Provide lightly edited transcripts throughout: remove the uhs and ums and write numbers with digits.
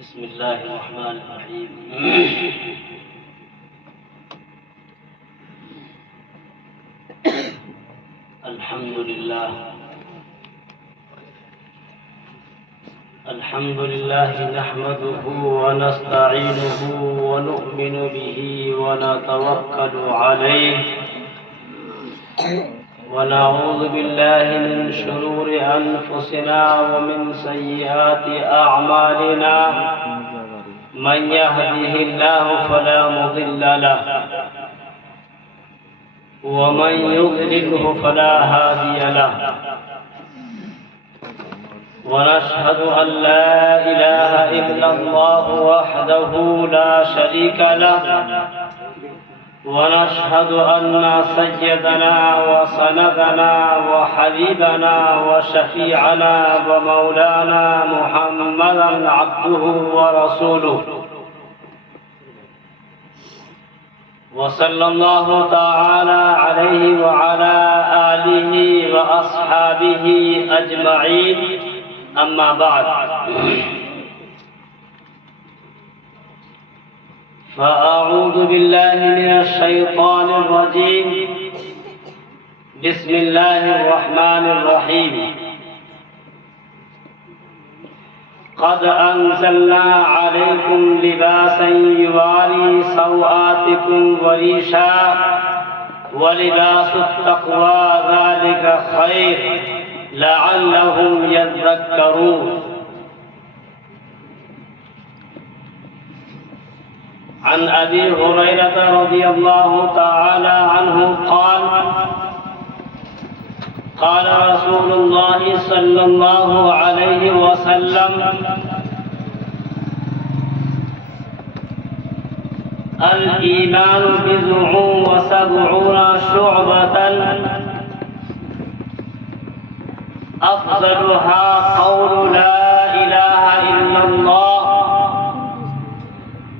بسم الله الرحمن الرحيم. الحمد لله نحمده ونستعينه ونؤمن به ونتوكل عليه ونعوذ بالله من شرور أنفسنا ومن سيئات أعمالنا من يهده الله فلا مضل له ومن يضلله فلا هادي له ونشهد أن لا إله إلا الله وحده لا شريك له ونشهد أن سيدنا وسندنا وحبيبنا وشفيعنا ومولانا محمدا عبده ورسوله وصلى الله تعالى عليه وعلى آله وأصحابه أجمعين أما بعد فأعوذ بالله من الشيطان الرجيم بسم الله الرحمن الرحيم قد أنزلنا عليكم لباسا يواري سوآتكم وريشا ولباس التقوى ذلك خير لعلهم يذكرون. عن أبي هريرة رضي الله تعالى عنه قال قال رسول الله صلى الله عليه وسلم الإيمان بضع وسبعون شعبة أفضلها قول لا إله إلا الله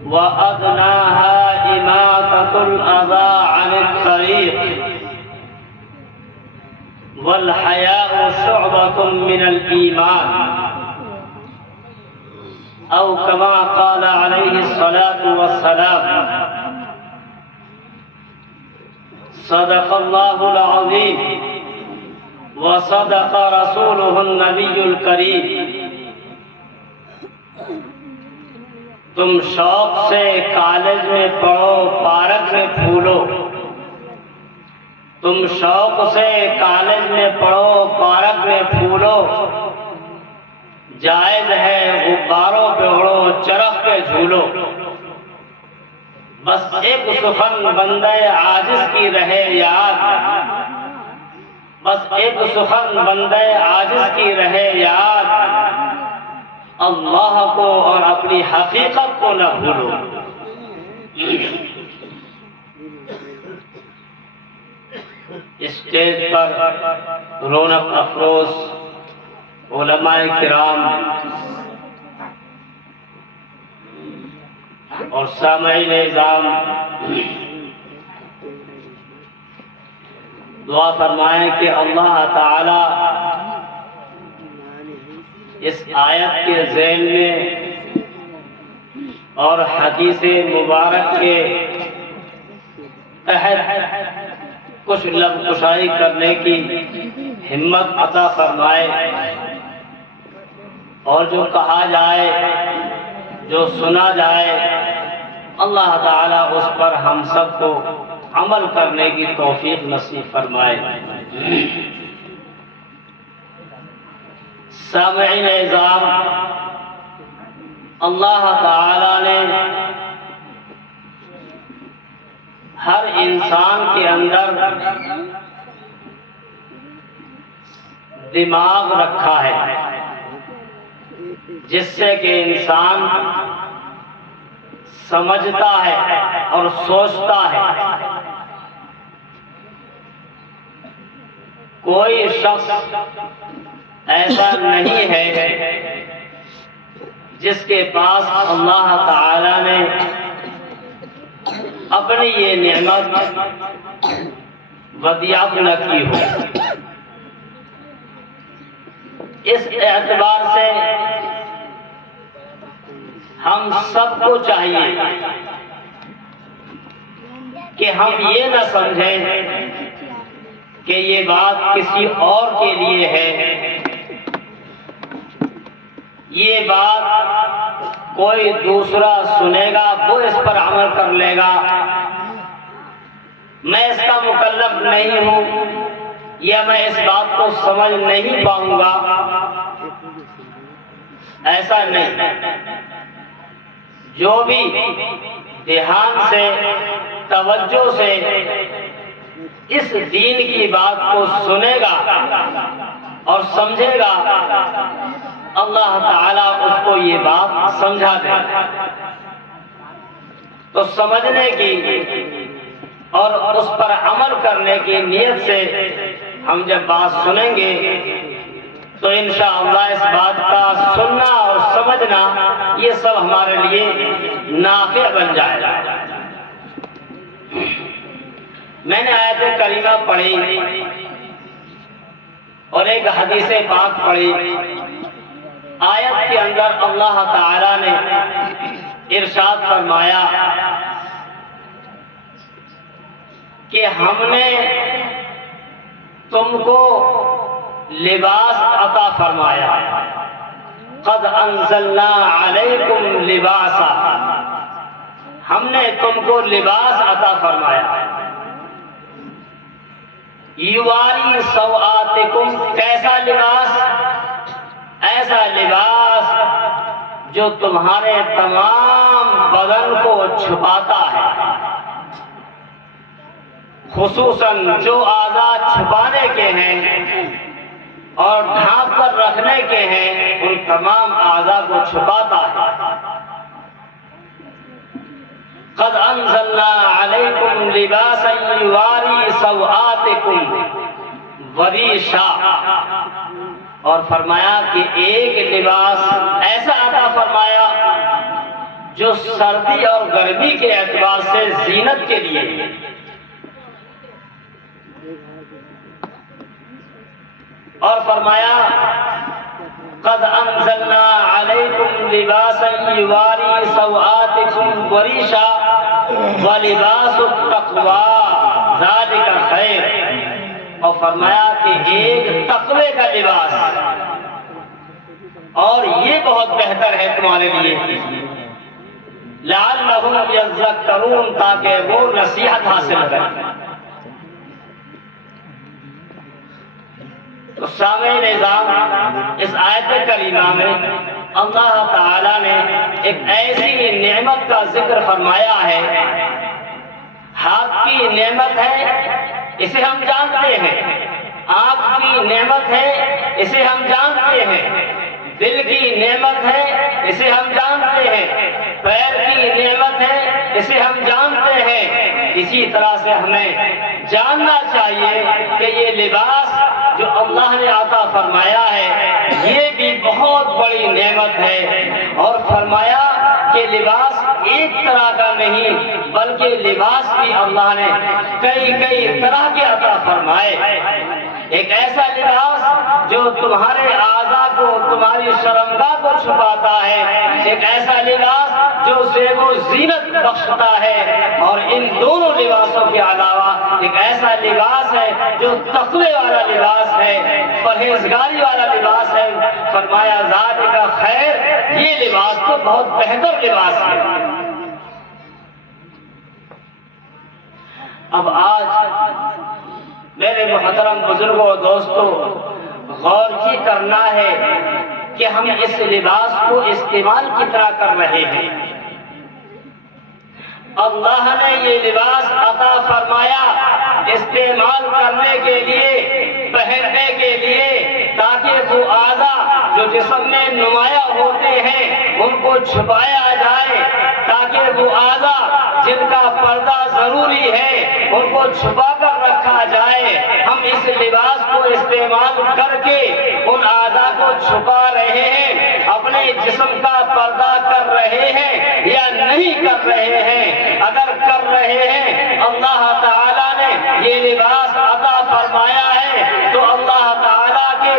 وأدناها إماتة الأذى عن الطريق والحياء شعبة من الإيمان أو كما قال عليه الصلاة والسلام. صدق الله العظيم وصدق رسوله النبي الكريم. تم شوق سے کالج میں پڑھو پارک میں پھولو، تم شوق سے کالج میں پڑھو پارک میں پھولو، جائز ہے غباروں پہ اڑو چرخ پہ جھولو، بس ایک سخن بندہ عاجز کی رہے یاد، بس ایک سخن بندہ عاجز کی رہے یاد، اللہ کو اور اپنی حقیقت کو نہ بھولو. اسٹیج پر رونق افروز علماء کرام اور سامعین اعظام، دعا فرمائیں کہ اللہ تعالی اس آیت کے ذیل میں اور حدیث مبارک کے تحت کچھ لب کشائی کرنے کی ہمت عطا فرمائے، اور جو کہا جائے جو سنا جائے اللہ تعالیٰ اس پر ہم سب کو عمل کرنے کی توفیق نصیب فرمائے. سامعین اعظام، اللہ تعالی نے ہر انسان کے اندر دماغ رکھا ہے جس سے کہ انسان سمجھتا ہے اور سوچتا ہے. کوئی شخص ایسا نہیں ہے جس کے پاس اللہ تعالی نے اپنی یہ نعمت ودیعت نہ کی ہو. اس اعتبار سے سب کو چاہیے کہ ہم یہ نہ سمجھیں کہ یہ بات کسی اور کے لیے ہے، یہ بات کوئی دوسرا سنے گا، وہ اس پر عمل کر لے گا، میں اس کا مکلف نہیں ہوں، یا میں اس بات کو سمجھ نہیں پاؤں گا، ایسا نہیں۔ جو بھی دھیان سے، توجہ سے اس دین کی بات کو سنے گا اور سمجھے گا، اللہ تعالیٰ اس کو یہ بات سمجھا دے۔ تو سمجھنے کی اور اس پر عمل کرنے کی نیت سے ہم جب بات سنیں گے تو انشاءاللہ اس بات کا سننا اور سمجھنا یہ سب ہمارے لیے نافع بن جائے گا۔ میں نے آیت کریمہ پڑھی اور ایک حدیث پاک پڑھی۔ آیت کے اندر اللہ تعالی نے ارشاد فرمایا کہ ہم نے تم کو لباس عطا فرمایا، قد انزلنا علیکم لباسا، ہم نے تم کو لباس عطا فرمایا۔ یواری سوآتکم، کیسا لباس؟ ایسا لباس جو تمہارے تمام بدن کو چھپاتا ہے، خصوصاً جو اعضاء چھپانے کے ہیں اور ڈھانپ کر رکھنے کے ہیں، ان تمام اعضاء کو چھپاتا ہے۔ قد انزلنا علیکم لباسا یواری سوآتکم وریشا، اور فرمایا کہ ایک لباس ایسا عطا فرمایا جو سردی اور گرمی کے اعتبار سے زینت کے لیے، اور فرمایا قد انزلنا علیکم لباسا یواری سوآتکم وریشا ولباس التقوی ذالک خیر، اور فرمایا کہ ایک تقوی کا لباس، اور یہ بہت بہتر ہے تمہارے لیے، لعلہم یذکرون، تاکہ وہ نصیحت حاصل کریں۔ تو سامعین نظام، اس آیت کریمہ میں اللہ تعالیٰ نے ایک ایسی نعمت کا ذکر فرمایا ہے، ہاتھ کی نعمت ہے اسے ہم جانتے ہیں، آنکھ کی نعمت ہے اسے ہم جانتے ہیں، دل کی نعمت ہے اسے ہم جانتے ہیں، پیر کی نعمت ہے اسے ہم جانتے ہیں۔ اسی طرح سے ہمیں جاننا چاہیے کہ یہ لباس جو اللہ نے عطا فرمایا ہے یہ بھی بہت بڑی نعمت ہے، اور فرمایا کہ لباس ایک طرح کا نہیں بلکہ لباس بھی اللہ نے کئی طرح کے عطا فرمائے۔ ایک ایسا لباس جو تمہارے اعضاء کو، تمہاری شرمگاہ کو چھپاتا ہے، ایک ایسا لباس جو زیب و زینت بخشتا ہے، اور ان دونوں لباسوں کے علاوہ ایک ایسا لباس ہے جو تقوی والا لباس ہے، پرہیزگاری والا لباس ہے۔ فرمایا ذالک خیر، یہ لباس تو بہت بہتر لباس ہے۔ اب آج میرے محترم بزرگوں اور دوستوں، غور یہ کرنا ہے کہ ہم اس لباس کو استعمال کتنا کر رہے ہیں۔ اللہ نے یہ لباس عطا فرمایا استعمال کرنے کے لیے، پہننے کے لیے، تاکہ وہ اعضاء جو جسم میں نمایاں ہوتے ہیں ان کو چھپایا جائے، تاکہ وہ اعضاء جن کا پردہ ضروری ہے ان کو چھپا کر رکھا جائے۔ ہم اس لباس کو استعمال کر کے ان اعضاء کو چھپا رہے ہیں، اپنے جسم کا پردہ کر رہے ہیں یا نہیں کر رہے ہیں؟ اگر کر رہے ہیں، اللہ تعالیٰ نے یہ لباس عطا فرمایا ہے تو اللہ تعالیٰ کے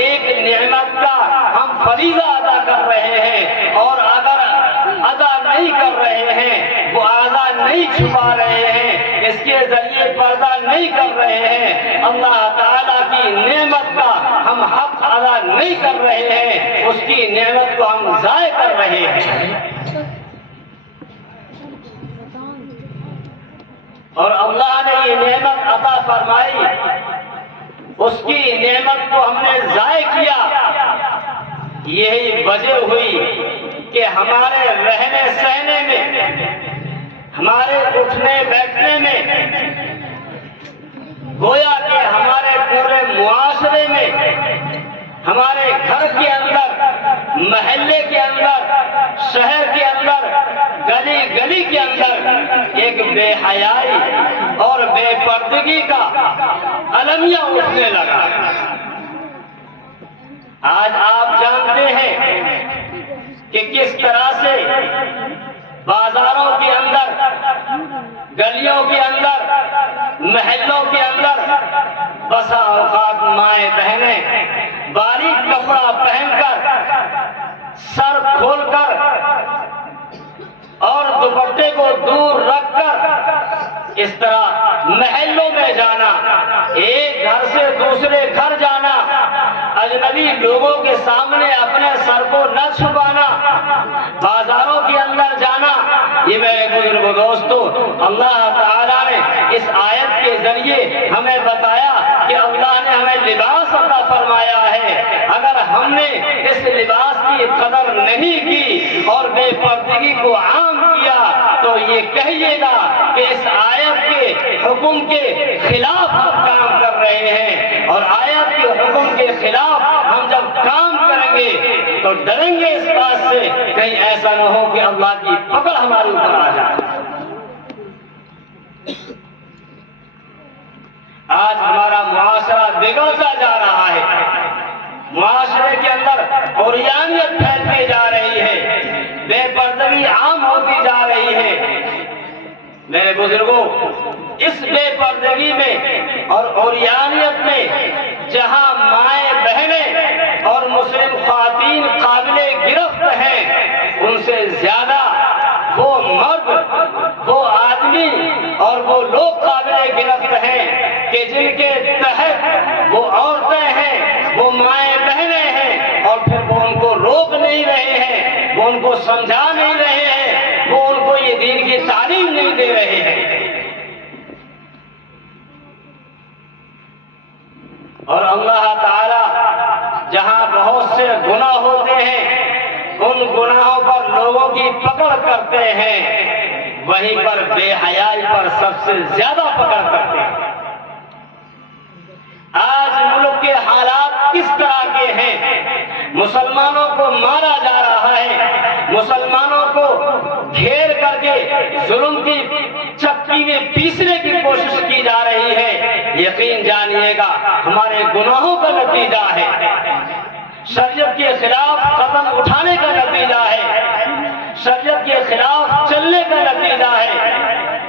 ایک نعمت کا ہم فریضہ ادا کر رہے ہیں، اور اگر ادا نہیں کر رہے ہیں، وہ اعضاء نہیں چھپا رہے ہیں، اس کے ذریعے پردہ نہیں کر رہے ہیں، اللہ تعالیٰ کی نعمت کا ہم حق ادا نہیں کر رہے ہیں، اس کی نعمت کو ہم ضائع کر رہے ہیں۔ اور اللہ نے یہ نعمت عطا فرمائی، اس کی نعمت کو ہم نے ضائع کیا، یہی وجہ ہوئی کہ ہمارے رہنے سہنے میں، ہمارے اٹھنے بیٹھنے میں، گویا کہ ہمارے پورے معاشرے میں، ہمارے گھر کے اندر، محلے کے اندر، شہر کے اندر، گلی گلی کے اندر ایک بے حیائی اور بے پردگی کا المیہ اٹھنے لگا۔ آج آپ جانتے ہیں کہ کس طرح سے بازاروں کے اندر، گلیوں کے اندر، محلوں کے اندر بسا اوقات مائیں بہنیں باریک کپڑا پہن کر، سر کھول کر اور دوپٹے کو دور رکھ کر اس طرح محلوں میں جانا، ایک گھر سے دوسرے گھر جانا، اجنبی لوگوں کے سامنے اپنے سر کو نہ چھپانا، بازاروں کے اندر جانا، یہ میرے بزرگ دوستو اللہ تعالیٰ نے اس آیت کے ذریعے ہمیں بتایا کہ اللہ نے ہمیں لباس عطا فرمایا ہے۔ اگر ہم نے اس لباس کی قدر نہیں کی اور بے پردگی کو عام کیا تو یہ کہیے گا کہ اس آیت کے حکم کے خلاف ہم کام کر رہے ہیں، اور آیت کے حکم کے خلاف ہم جب کام کریں گے تو ڈریں گے اس بات سے کہیں ایسا نہ ہو کہ اللہ کی پکڑ ہمارے اوپر آ جائے۔ آج ہمارا معاشرہ بگڑتا جا رہا ہے، معاشرے کے اندر عریانیت پھیلتی جا رہی ہے، بے پردگی عام ہوتی جا رہی ہے۔ میرے بزرگوں، اس بے پردگی میں اور عریانیت میں جہاں مائیں بہنیں اور مسلم خواتین قابل گرفت ہیں، ان سے زیادہ وہ مرد، وہ آدمی اور وہ لوگ قابل گرفت ہیں کہ جن کے تحت وہ عورتیں ہیں، وہ مائیں بہنیں ہیں، اور پھر وہ ان کو روک نہیں رہے ہیں، وہ ان کو سمجھا نہیں رہے ہیں، وہ ان کو یہ دین کی تعلیم نہیں دے رہے ہیں۔ اور اللہ تعالی جہاں بہت سے گناہ ہوتے ہیں، ان گناہوں پر لوگوں کی پکڑ کرتے ہیں، وہیں پر بے حیائی پر سب سے زیادہ پکڑ کرتے ہیں۔ آج ملک کے حالات کس طرح کے ہیں؟ مسلمانوں کو مارا جا رہا ہے، مسلمانوں کو گھیر کر کے ظلم کی چکی میں پیسنے کی کوشش کی جا رہی ہے۔ یقین جانیے گا ہمارے گناہوں کا نتیجہ ہے، شریعت کے خلاف قدم اٹھانے کا نتیجہ ہے، شریعت کے خلاف چلنے کا نتیجہ ہے۔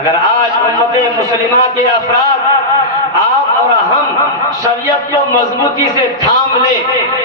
اگر آج امت مسلمہ کے افراد، آپ اور ہم شریعت کو مضبوطی سے تھام لیں،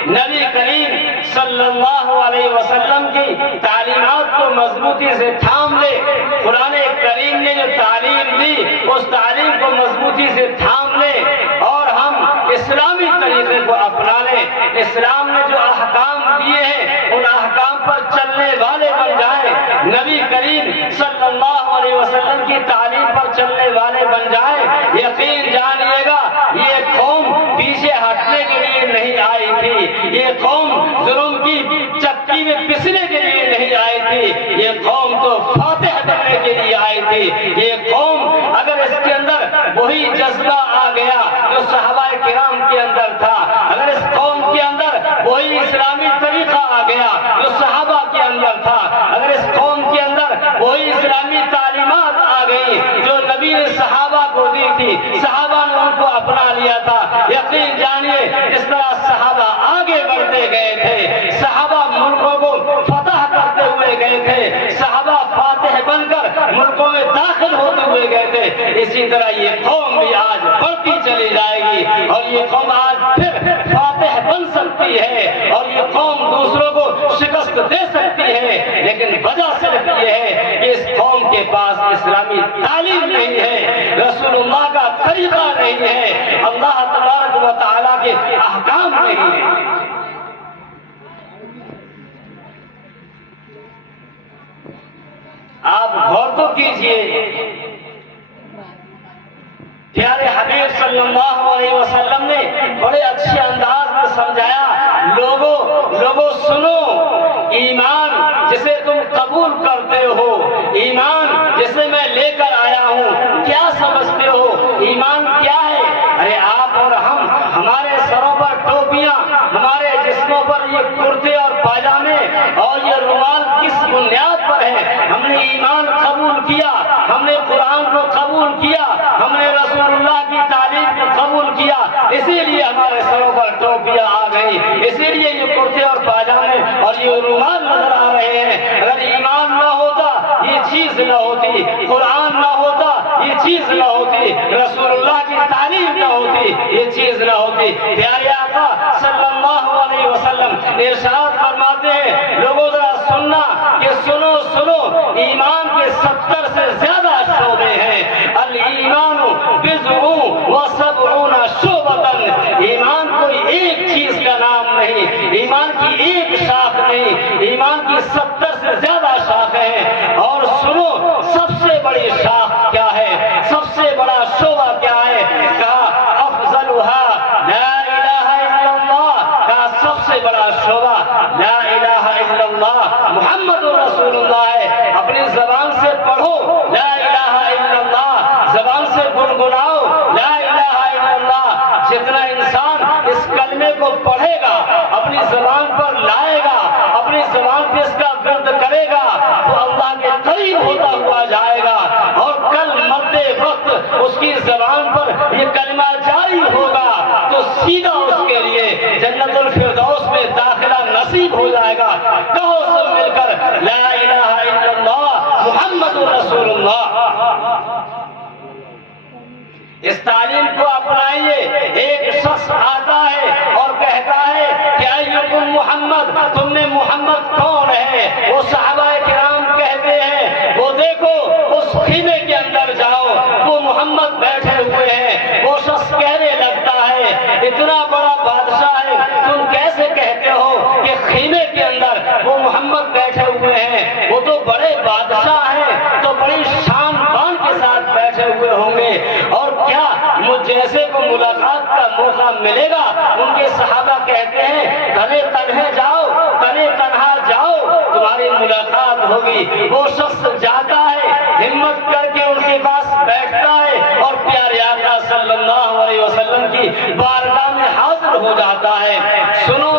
نبی کریم صلی اللہ علیہ وسلم کی تعلیمات کو مضبوطی سے تھام لیں، قرآن کریم نے جو تعلیم دی اس تعلیم کو مضبوطی سے تھام لیں، اور ہم اسلامی طریقے کو اپنا لیں، اسلام نے جو احکام دیے ہیں ان احکام پر چلنے والے بن جائیں، نبی کریم صلی اللہ علیہ وسلم کی تعلیم پر چلنے والے بن جائیں، یقین جانیے گا یہ قوم پیچھے ہٹنے کے لیے نہیں آئی تھی، یہ قوم ظلم کی چکی میں پسنے کے لیے نہیں آئی تھی، یہ قوم تو فاتح بننے کے لیے آئی تھی۔ یہ قوم اگر اس کے اندر وہی جذبہ آ گیا جو صحابہ کرام کے اندر تھا، اگر اس قوم کے اندر وہی اسلامی طریقہ آ گیا جو صحابہ کے اندر تھا، اگر اس قوم کے اندر وہی اسلامی تعلیمات آ گئی جو نبی نے صحابہ کو دی تھی، صحابہ نے ان کو اپنا لیا تھا، یقین جانیے جس طرح صحابہ آگے بڑھتے گئے تھے، صحابہ ملکوں کو فتح کرتے ہوئے گئے تھے، صحابہ فاتح بن کر ملکوں میں داخل ہوتے ہوئے گئے تھے، اسی طرح یہ قوم بھی آج بڑھتی چلی جائے گی، اور یہ قوم آج پھر فاتح بن سکتی ہے، اور یہ قوم دوسروں کو شکست دے سکتی ہے، لیکن وجہ سے کے پاس اسلامی تعلیم نہیں ہے، رسول اللہ کا طریقہ نہیں ہے، اللہ تبارک و تعالیٰ کے احکام نہیں ہیں۔ آپ غور تو کیجئے، پیارے حبیب صلی اللہ علیہ وسلم نے بڑے اچھے انداز میں سمجھایا، لوگوں سنو، ایمان جسے تم قبول کرتے ہو، ایمان جسے میں لے کر آیا ہوں، کیا سمجھتے ہو ایمان کیا ہے؟ ارے آپ اور ہم، ہمارے سروں پر ٹوپیاں، ہمارے جسموں پر یہ کرتے اور پاجامے اور یہ رومال کس بنیاد پر ہے؟ ہم نے ایمان قبول کیا، ہم نے قرآن کو قبول کیا، ہم نے رسول اللہ کی تعلیم کو قبول کیا، اسی لیے ہمارے سروں پر ٹوپیاں آ گئی، اسی لیے یہ کرتے اور پاجامے اور یہ رومال نظر آ رہے ہیں۔ اگر ایمان نہ ہوتا یہ چیز نہ ہوتی، قرآن نہ ہوتا یہ چیز نہ ہوتی، رسول اللہ کی تعلیم نہ ہوتی یہ چیز نہ ہوتی۔ پیارے آقا صلی اللہ علیہ وسلم ارشاد فرماتے ہیں، لوگوں ذرا سننا کہ سنو ایمان کے 70 سے زیادہ شعبے ہیں۔ الایمان بضع و سبعون شعبۃ، ایمان کوئی ایک چیز کا نام نہیں، ایمان کی ایک شاخ نہیں، ایمان کی 70 سے زیادہ شاخیں ہیں۔ اور سنو سب سے بڑی شاخ کیا ہے، سب سے بڑا شعبہ کیا ہے؟ کہا افضلها لا الہ الا اللہ، کہا سب سے بڑا شعبہ لا الہ الا اللہ محمد رسول اللہ ہے۔ اپنی زبان سے پڑھو لا الہ الا اللہ، زبان سے گنگناؤ لا الہ الا اللہ۔ جتنا انسان اس کلمے کو پڑھے گا، اپنی زبان پر لائے گا، اپنی زبان پہ اس کا ورد کرے گا، وہ اللہ کے قریب ہوتا ہوا جائے گا، اور کل مرتے وقت اس کی زبان پر یہ کلمہ جاری ہوگا تو سیدھا اس کے لیے جنت الفردوس میں داخلہ نصیب ہو جائے گا۔ کہو سب مل کر لا الہ الا اللہ محمد رسول اللہ۔ اس تعلیم کو اپنائیے۔ ایک شخص آتا ہے اور کہتا ہے کہ ایکم محمد، تم نے محمد کون ہے؟ وہ صحابہ کرام کہتے ہیں، وہ دیکھو اس خیمے کے اندر جاؤ، وہ محمد بیٹھے ہوئے ہیں۔ وہ شخص کہنے لگتا ہے، اتنا بڑا بادشاہ ہے، تم کیسے کہتے ہو کہ خیمے کے اندر وہ محمد بیٹھے ہوئے ہیں؟ وہ تو بڑے بادشاہ ہیں، تو بڑی شان بان کے ساتھ بیٹھے ہوئے ہوں گے، اور کیا مجھ جیسے کو ملاقات کا موقع ملے گا؟ ان کے صحابہ کہتے ہیں، تنے تنہے جاؤ، تنے تنہا جاؤ، تمہاری ملاقات ہوگی۔ وہ شخص جاتا ہے، ہمت کر کے ان کے پاس بیٹھتا ہے، اور پیارے آقا صلی اللہ علیہ وسلم کی بارگاہ میں حاضر ہو جاتا ہے۔ سنو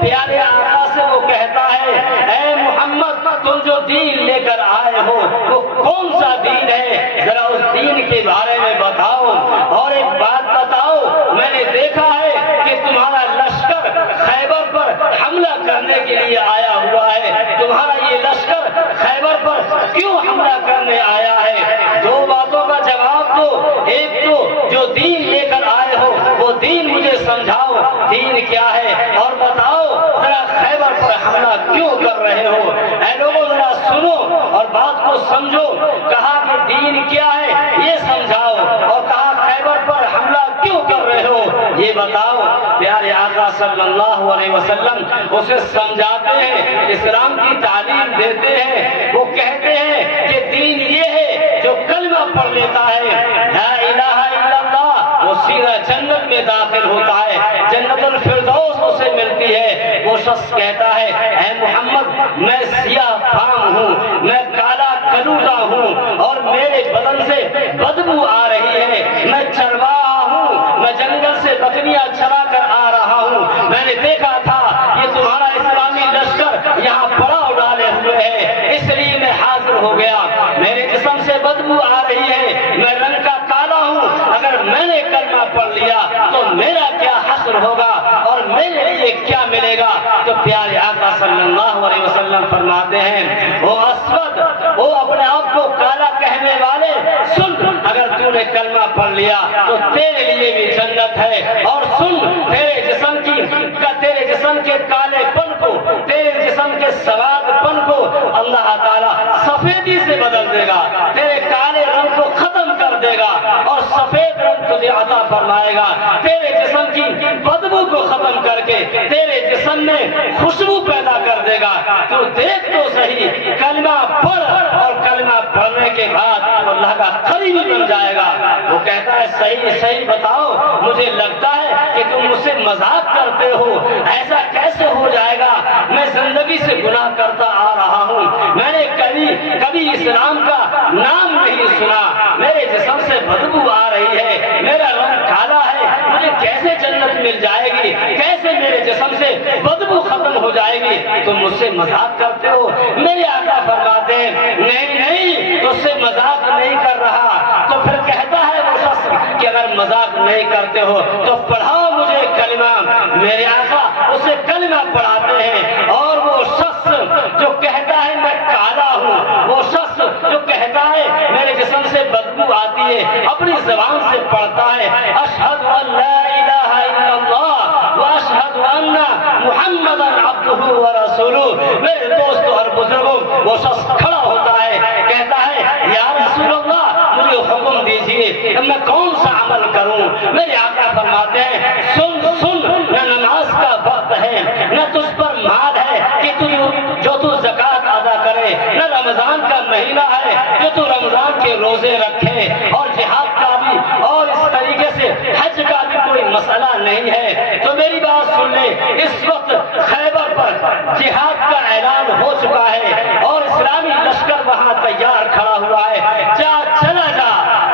پیارے آقا سے وہ کہتا ہے، اے محمد، تم جو دین لے کر آئے ہو وہ کون سا دین ہے؟ ذرا اس دین کے بارے میں بتاؤ، اور ایک بات بتاؤ، میں نے دیکھا ہے کہ تمہارا لشکر خیبر پر حملہ کرنے کے لیے آیا ہوا ہے، تمہارا یہ لشکر خیبر پر کیوں حملہ کرنے آیا ہے؟ دو باتوں کا جواب دو، ایک تو جو دین لے کر آئے ہو وہ دین مجھے سمجھاؤ، دین کیا ہے، اور بتاؤ ذرا خیبر پر حملہ کیوں کر رہے ہو؟ اے لوگوں ذرا سنو اور بات کو سمجھو۔ کہا کہ دین کیا ہے یہ سمجھاؤ، اور کہا خیبر پر حملہ کیوں کر رہے ہو یہ بتاؤ۔ پیارے آقا صلی اللہ علیہ وسلم اسے سمجھاتے ہیں، اسلام کی تعلیم دیتے ہیں۔ وہ کہتے ہیں کہ دین یہ ہے جو کلمہ پڑھ لیتا ہے لا الہ الا اللہ، وہ سیدھا جنت میں داخل ہوتا ہے، جنت الفردوس اسے ملتی ہے۔ وہ شخص کہتا ہے، اے محمد، میں سیاہ فام ہوں، میں کالا کلوٹا ہوں، اور میرے بدن سے بدبو آ رہی ہے، میں چرواہا ہوں، میں جنگل سے بکریاں چرا کر آ رہا ہوں، میں نے دیکھا تھا یہ تمہارا اسلامی لشکر یہاں پڑاؤ ڈالے ہوئے ہے، اس لیے میں حاضر ہو گیا، میرے جسم سے بدبو آ رہی ہے، میں رنگ کا کالا ہوں، اگر میں نے کلمہ پڑھ لیا تو میرا کیا حشر ہوگا اور میرے لیے کیا ملے گا؟ تو پیارے آقا صلی اللہ علیہ وسلم فرماتے ہیں، وہ اسود، وہ اپنے آپ کو کالا کہنے والے، سن، اگر تو نے کلمہ پڑھ لیا تو تیرے لیے بھی جنت ہے، اور سن، تیرے جسم کے کالے پن کو، تیرے جسم کے سواد پن کو اللہ تعالیٰ سفیدی سے بدل دے گا۔ تجھے عطا فرمائے گا، تیرے جسم کی بدبو کو ختم کر کے تیرے جسم میں خوشبو پیدا کر دے گا۔ تو دیکھ تو صحیح، کلمہ پڑھ اور کلمہ پڑھنے کے بعد اللہ کا قریبی بن جائے گا۔ وہ کہتا ہے صحیح بتاؤ، مجھے لگتا ہے کہ تم مجھ سے مذاق کرتے ہو، ایسا کیسے ہو جائے گا؟ میں زندگی سے گناہ کرتا آ رہا ہوں، میں نے کبھی اسلام کا نام نہیں سنا، میرے جسم سے بدبو آ رہی ہے، میرا رنگ کالا ہے، مجھے کیسے جنت مل جائے گی؟ کیسے میرے جسم سے بدبو ختم ہو جائے گی؟ تم مجھ سے مذاق کرتے ہو؟ میرے آقا فرماتے ہیں نہیں، تجھ سے مذاق نہیں کر رہا۔ تو پھر کہتا ہے وہ شخص کہ اگر مذاق نہیں کرتے ہو تو پڑھاؤ مجھے کلمہ۔ میرے آقا اسے کلمہ پڑھاتے ہیں، اور وہ شخص جو کہتا ہے میں کالا ہوں، وہ شخص جو کہتا ہے میرے جسم سے بدبو آتی ہے، اپنی زبان سے پڑھتا ہے اشہد ان لا الہ الا اللہ واشہد ان محمد عبدہ ورسولہ۔ میرے دوستوں اور بزرگوں، وہ شخص کھڑا ہوتا ہے، کہتا ہے یا رسول اللہ مجھے حکم دیجیے کہ میں کون سا عمل کروں؟ میرے آقا فرماتے ہیں سن نہ نماز کا وقت ہے، نہ تجھ پر مال ہے کہ تو زکوٰۃ ادا کرے، نہ رمضان کا مہینہ ہے کہ تو رمضان کے روزے رکھے، اور جہاد کا بھی اور اس طریقے سے حج کا بھی کوئی مسئلہ نہیں ہے۔ تو میری بات سن لے، اس وقت خیبر پر جہاد کا اعلان ہو چکا ہے اور اسلامی لشکر وہاں تیار کھڑا ہوا ہے، چلا جا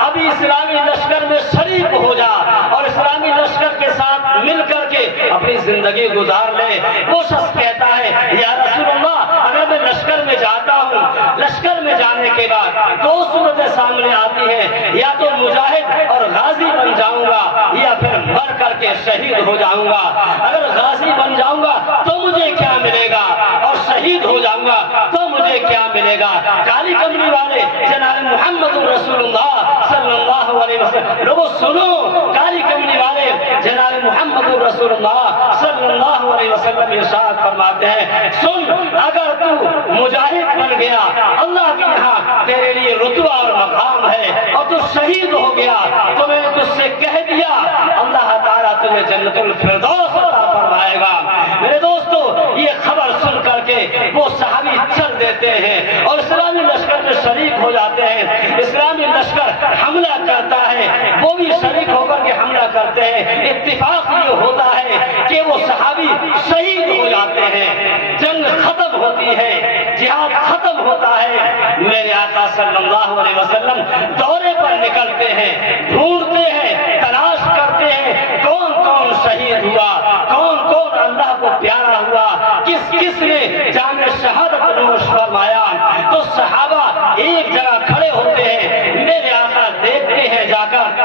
ابھی اسلامی لشکر میں شریک ہو جا اور اسلامی لشکر کے ساتھ مل کر کے اپنی زندگی گزار لے۔ وہ شخص کہتا ہے یا رسول اللہ اگر میں لشکر میں جاتا ہوں، لشکر میں جانے کے بعد دو صورتیں سامنے آتی ہیں، یا تو مجاہد اور غازی بن جاؤں گا یا پھر مر کر کے شہید ہو جاؤں گا۔ اگر غازی بن جاؤں گا تو مجھے کیا ملے گا، اور شہید ہو جاؤں گا تو مجھے کیا ملے گا؟ کالی کملی والے جناب محمد رسول اللہ صلی اللہ علیہ وسلم، لوگوں سنو، کالی کملی والے جناب محمد رسول اللہ صلی اللہ علیہ وسلم ارشاد فرماتے ہیں سن، اگر تو مجاہد بن گیا اللہ کے یہاں تیرے لیے رتبہ اور مقام ہے، اور تو شہید ہو گیا تو میں نے تجھ سے کہہ دیا اللہ تعالیٰ تمہیں جنت الفردوس عطا فرمائے گا۔ میرے دوستو، یہ خبر سن کر کے وہ صحابی چل دیتے ہیں اور اسلامی لشکر میں شریک ہو جاتے ہیں۔ اسلامی لشکر حملہ کرتا ہے، وہ بھی شریک ہو کر کے حملہ کرتے ہیں۔ اتفاق یہ ہوتا ہے کہ وہ صحابی شہید ہو جاتے ہیں، جنگ ختم ہوتی ہے، جہاد ختم ہوتا ہے۔ میرے آقا صلی اللہ علیہ وسلم دورے پر نکلتے ہیں، ڈھونڈتے ہیں، تلاش کرتے ہیں کون کون شہید ہوا، کون کون اللہ کو پیارا ہوا، کس کس نے جام شہادت نوش فرمایا۔ تو صحابہ ایک جگہ کھڑے ہوتے ہیں، میرے آقا دیکھتے ہیں جا کر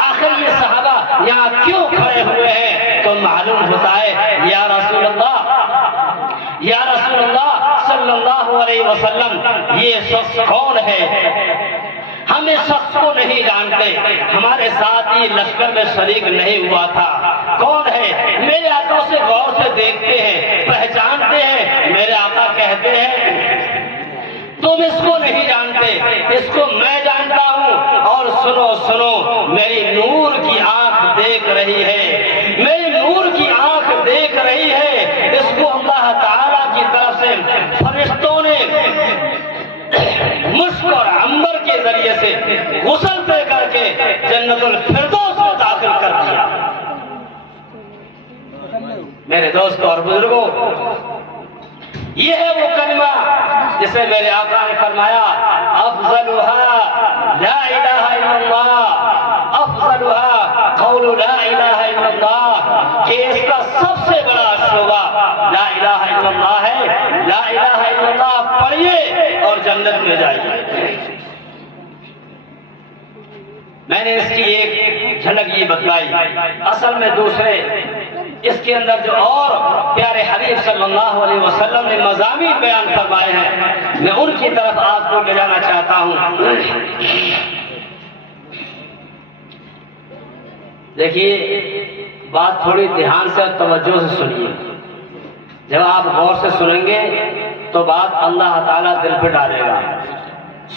آخر یہ صحابہ یہاں کیوں کھڑے ہوئے ہیں؟ تو معلوم ہوتا ہے یا رسول اللہ صلی اللہ علیہ وسلم یہ شخص کون ہے؟ ہم اس شخص کو نہیں جانتے، ہمارے ساتھ یہ لشکر میں شریک نہیں ہوا تھا، کون ہے؟ میرے آقا سے غور سے دیکھتے ہیں، پہچانتے ہیں۔ میرے آقا کہتے ہیں تم اس کو نہیں جانتے، اس کو میں جانتا ہوں، اور سنو میری نور کی آنکھ دیکھ رہی ہے، میری نور کی آنکھ دیکھ رہی ہے، اس کو اللہ تعالیٰ کی طرف سے فرشتوں نے مشک اور عنبر کے ذریعے سے غسل دے کر کے جنت الفردوس میں داخل کر دیا۔ میرے دوستوں اور بزرگوں، یہ ہے وہ کلمہ جسے میرے آقا نے فرمایا افضلها لا الہ الا اللہ، افضلها قول لا الہ الا اللہ، کہ اس کا سب سے بڑا شعبہ لا الہ الا اللہ ہے۔ لا الہ الا اللہ پڑھیے اور جنت میں جائیے۔ میں نے اس کی ایک جھلک یہ بتلائی، اصل میں دوسرے اس کے اندر جو اور پیارے حبیب صلی اللہ علیہ وسلم نے مضامین بیان فرمائے ہیں، میں ان کی طرف آپ کو لے جانا چاہتا ہوں۔ دیکھیے بات تھوڑی دھیان سے اور توجہ سے سنیے، جب آپ غور سے سنیں گے تو بات اللہ تعالیٰ دل پہ ڈالے گا۔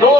2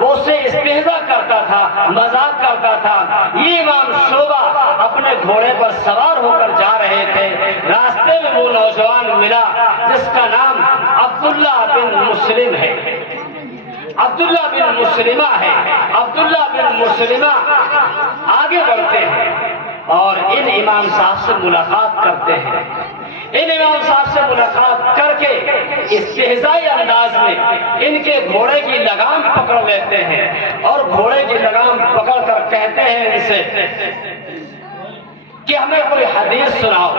وہ اسے استہزا کرتا تھا، مذاق کرتا تھا۔ یہ امام شعبہ اپنے گھوڑے پر سوار ہو کر جا رہے تھے، راستے میں وہ نوجوان ملا جس کا نام عبداللہ بن مسلم ہے، عبداللہ بن مسلمہ ہے۔ عبداللہ بن مسلمہ آگے بڑھتے ہیں اور ان امام صاحب سے ملاقات کرتے ہیں۔ ان امام صاحب سے ملاقات کر کے استہزائی انداز میں ان کے گھوڑے کی لگام پکڑ لیتے ہیں اور گھوڑے کی لگام پکڑ کر کہتے ہیں ان سے کہ ہمیں کوئی حدیث سناؤ۔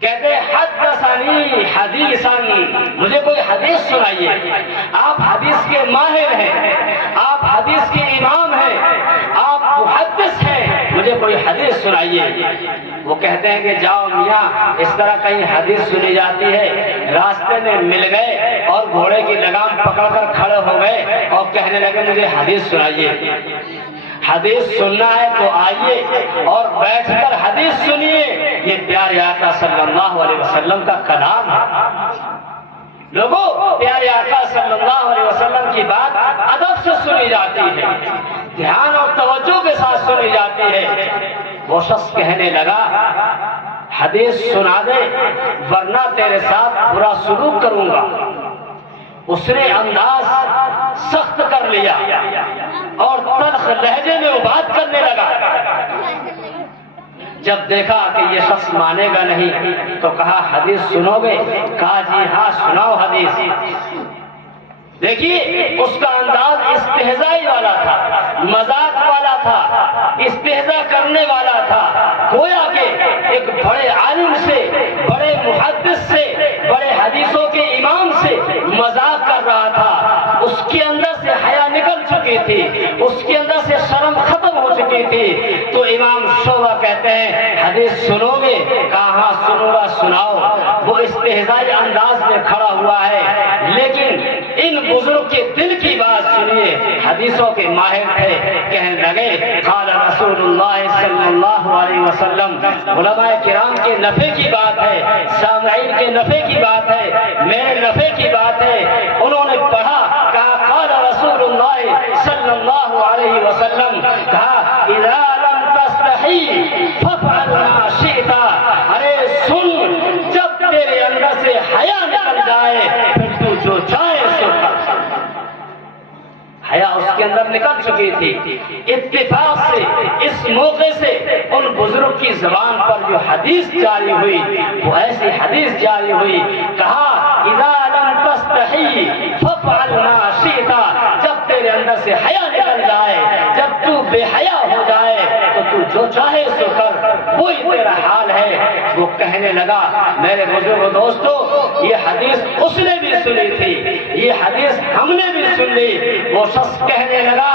کہتے ہیں حدثنی حدیثاً، مجھے کوئی حدیث سنائیے، آپ حدیث کے ماہر ہیں، آپ حدیث کے امام ہیں، آپ محدث ہیں، مجھے کوئی حدیث سنائیے۔ وہ کہتے ہیں کہ جاؤ میاں، اس طرح کہیں حدیث سنی جاتی ہے۔ راستے میں مل گئے اور گھوڑے کی لگام پکڑ کر کھڑے ہو گئے اور کہنے لگے مجھے حدیث سنائیے۔ حدیث سننا ہے تو آئیے اور بیٹھ کر حدیث سنیے۔ یہ پیارے آقا صلی اللہ علیہ وسلم کا کلام ہے۔ لوگوں، پیارے آقا صلی اللہ علیہ وسلم کی بات ادب سے سنی جاتی ہے، دھیان اور توجہ کے ساتھ سنی جاتی ہے۔ وہ شخص کہنے لگا حدیث سنا دے ورنہ تیرے ساتھ برا سلوک کروں گا۔ اس نے انداز سخت کر لیا اور تلخ لہجے میں وہ بات کرنے لگا۔ جب دیکھا کہ یہ شخص مانے گا نہیں تو کہا حدیث سنو گے؟ کہا جی ہاں سناؤ حدیث۔ دیکھیے اس کا انداز استہزائی والا تھا، مذاق والا تھا، استہزا کرنے والا تھا، گویا کہ ایک بڑے عالم سے، بڑے محدث سے، بڑے حدیثوں کے امام سے مذاق کر رہا تھا۔ اس کے اندر سے حیا نکل چکی تھی، اس کے اندر سے شرم ختم ہو چکی تھی۔ تو امام شعبہ کہتے ہیں حدیث سنو گے؟ کہا ہاں سنوں گا، سناؤ۔ وہ استہزائی انداز میں کھڑا ہوا ہے، لیکن ان بزرگ کے دل کی بات سنیے، حدیثوں کے ماہر تھے۔ کہنے لگے قال رسول اللہ صلی اللہ علیہ وسلم، علماء کرام کے نفع کی بات ہے، سامعین کے نفع کی بات ہے، میرے نفع کی بات ہے۔ انہوں نے پڑھا، کہا قال رسول اللہ صلی اللہ علیہ وسلم، کہا اذا لم تستحی فافعل ما شئت۔ ارے سن، جب تیرے اندر سے حیا نکل جائے پھر تو جو چاہے سو کر۔ حیا اس کے اندر نکل چکی تھی۔ اتفاق سے اس موقع سے ان بزرگ کی زبان پر جو حدیث جاری ہوئی وہ ایسی حدیث جاری ہوئی، کہا اذا لم تستحی فافعل ما شئت۔ جب تیرے اندر سے حیا نکل جائے، جب تو بے حیا ہو جائے تو تو جو چاہے سو کر، وہی تیرا حال ہے۔ وہ کہنے لگا میرے بزرگ دوستو، یہ حدیث اس نے بھی سنی تھی، یہ حدیث ہم نے بھی سن لی۔ وہ شخص کہنے لگا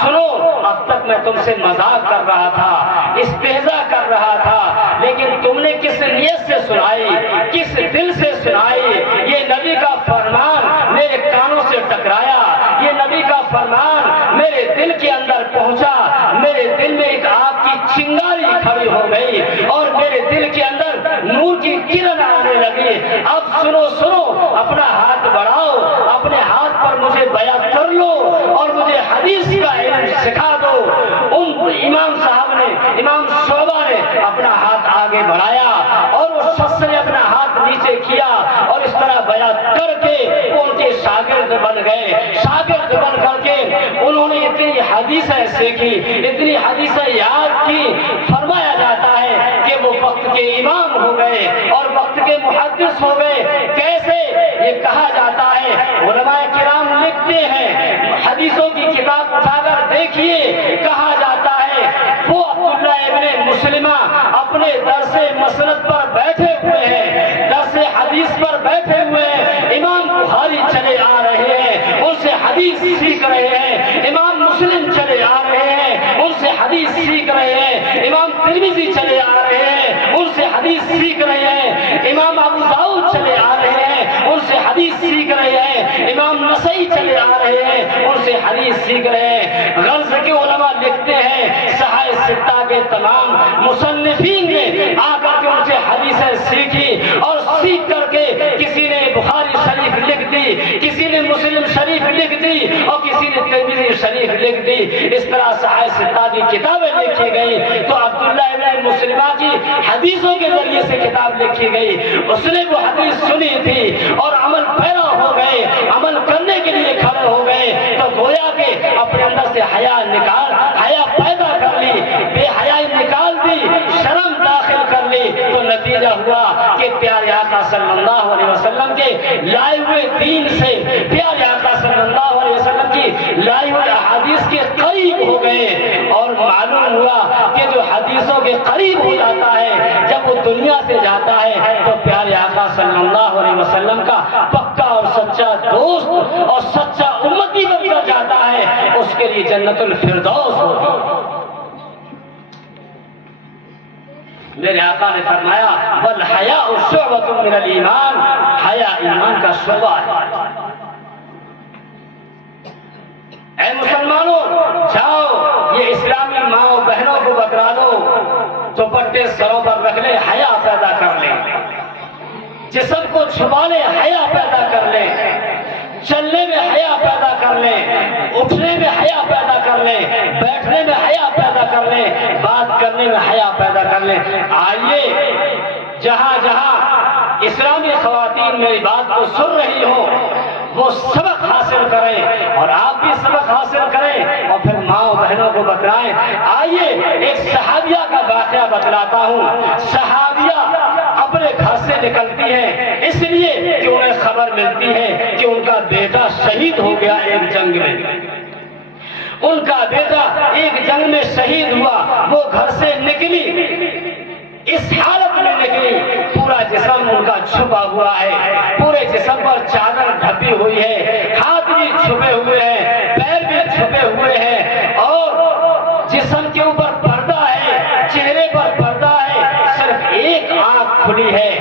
سنو، اب تک میں تم سے مذاق کر رہا تھا، استہزاء کر رہا تھا، لیکن تم نے کس نیت سے سنائی، کس دل سے سنائی؟ یہ نبی کا فرمان میرے کانوں سے ٹکرایا، یہ نبی کا فرمان میرے دل کے اندر پہنچا، میرے دل میں ایک آگ کی چنگاری کھڑی ہو گئی اور میرے دل کے اندر نور کی کرن آنے لگی۔ اب سنو سنو، اپنا ہاتھ بڑھاؤ، اپنے ہاتھ پر مجھے بیعت کر لو اور مجھے حدیث کا علم سکھا دو۔ ان امام صاحب نے، امام شعبہ نے اپنا ہاتھ آگے بڑھایا اور اس شخص نے اپنا ہاتھ نیچے کیا اور اس طرح بیعت کر کے ان کے شاگرد بن گئے۔ شاگرد بن کر کے انہوں نے اتنی حدیثیں سیکھی، اتنی حدیثیں یاد کی، فرمایا جاتا ہے کہ وہ وقت کے امام ہو گئے اور وقت کے محدث ہو گئے۔ کیسے؟ یہ کہا جاتا ہے، علماء کرام لکھتے ہیں، حدیثوں کی کتاب اٹھا کر دیکھیے، کہا جاتا ہے وہ عبداللہ ابن مسلمہ اپنے درس مسند پر بیٹھے ہوئے ہیں، درس حدیث پر بیٹھے ہوئے ہیں، امام بخاری چلے آ رہے ہیں، ان سے حدیث سیکھ رہے ہیں، امام مسلم چلے آ رہے ہیں، ان سے حدیث سیکھ رہے ہیں، امام ترمذی چلے آ رہے ہیں، ان سے حدیث سیکھ رہے ہیں، امام ابو داؤد چلے آ رہے ہیں، ان سے حدیث سیکھ رہے ہیں، امام نسائی چلے آ رہے ہیں، ان سے حدیث سیکھ رہے ہیں۔ غرض کے علماء لکھتے ہیں صحائف ستہ کے تمام مصنفین نے آ کر کے ان سے حدیثیں سیکھی اور سیکھ کر کے کسی نے بخاری شریف لکھ دی، کسی نے مسلم شریف شریف لکھ دی اور کسی نے ترمذی شریف لکھ دی، اس طرح صحیح ستہ کی کتابیں لکھی گئی، تو عبداللہ ابن مسلمہ کی حدیثوں کے ذریعے سے کتاب لکھی گئی، اس نے وہ حدیث سنی تھی اور عمل پیرا ہو گئے، عمل کرنے کے لیے کھڑے ہو گئے، تو گویا کہ اپنے اندر سے حیا پیدا کر لی، بے حیائی نکال دی، شرم داخل کر لی، تو نتیجہ ہوا کہ پیارے آقا صلی اللہ علیہ وسلم کے لائے ہوئے دین سے، پیارے آقا صلی اللہ علیہ وسلم کی لائی ہوئی احادیث کے قریب ہو گئے، اور معلوم ہوا کہ جو حدیثوں کے قریب ہو جاتا ہے جب وہ دنیا سے جاتا ہے تو پیارے آقا صلی اللہ علیہ وسلم کا پکا اور سچا دوست اور سچا امتی بن کر جاتا ہے، اس کے لیے جنت الفردوس ہوتی۔ میرے آقا نے فرمایا والحیاء شعبۃ من الایمان، حیا ایمان کا شعبہ ہے۔ اے مسلمانوں، جاؤ یہ اسلامی ماؤں بہنوں کو بتلا دو، دوپٹے سروں پر رکھ لیں، حیا پیدا کر لیں، جسم کو چھپا لیں، حیا پیدا کر لیں، چلنے میں حیا پیدا کر لیں، اٹھنے میں حیا پیدا کر لیں، بیٹھنے میں حیا پیدا کر لیں، بات کرنے میں حیا پیدا کر لیں۔ آئیے جہاں جہاں اسلامی خواتین میری بات کو سن رہی ہو وہ سبق حاصل کریں، اور آپ بھی سبق حاصل کریں اور پھر ماؤں بہنوں کو بتلائیں۔ آئیے ایک صحابیہ کا واقعہ بتلاتا ہوں۔ صحابیہ اپنے گھر سے نکلتی ہیں اس لیے کہ انہیں خبر ملتی ہے کہ ان کا بیٹا شہید ہو گیا ایک جنگ میں، ان کا بیٹا ایک جنگ میں شہید ہوا۔ وہ گھر سے نکلی، اس حالت میں نکلی پورا جسم ان کا چھپا ہوا ہے، پورے جسم پر چادر ڈھپی ہوئی ہے، ہاتھ بھی چھپے ہوئے ہیں، پیر بھی چھپے ہوئے ہیں، اور جسم کے اوپر پردہ ہے، چہرے پر پردہ ہے، صرف ایک آنکھ کھلی ہے۔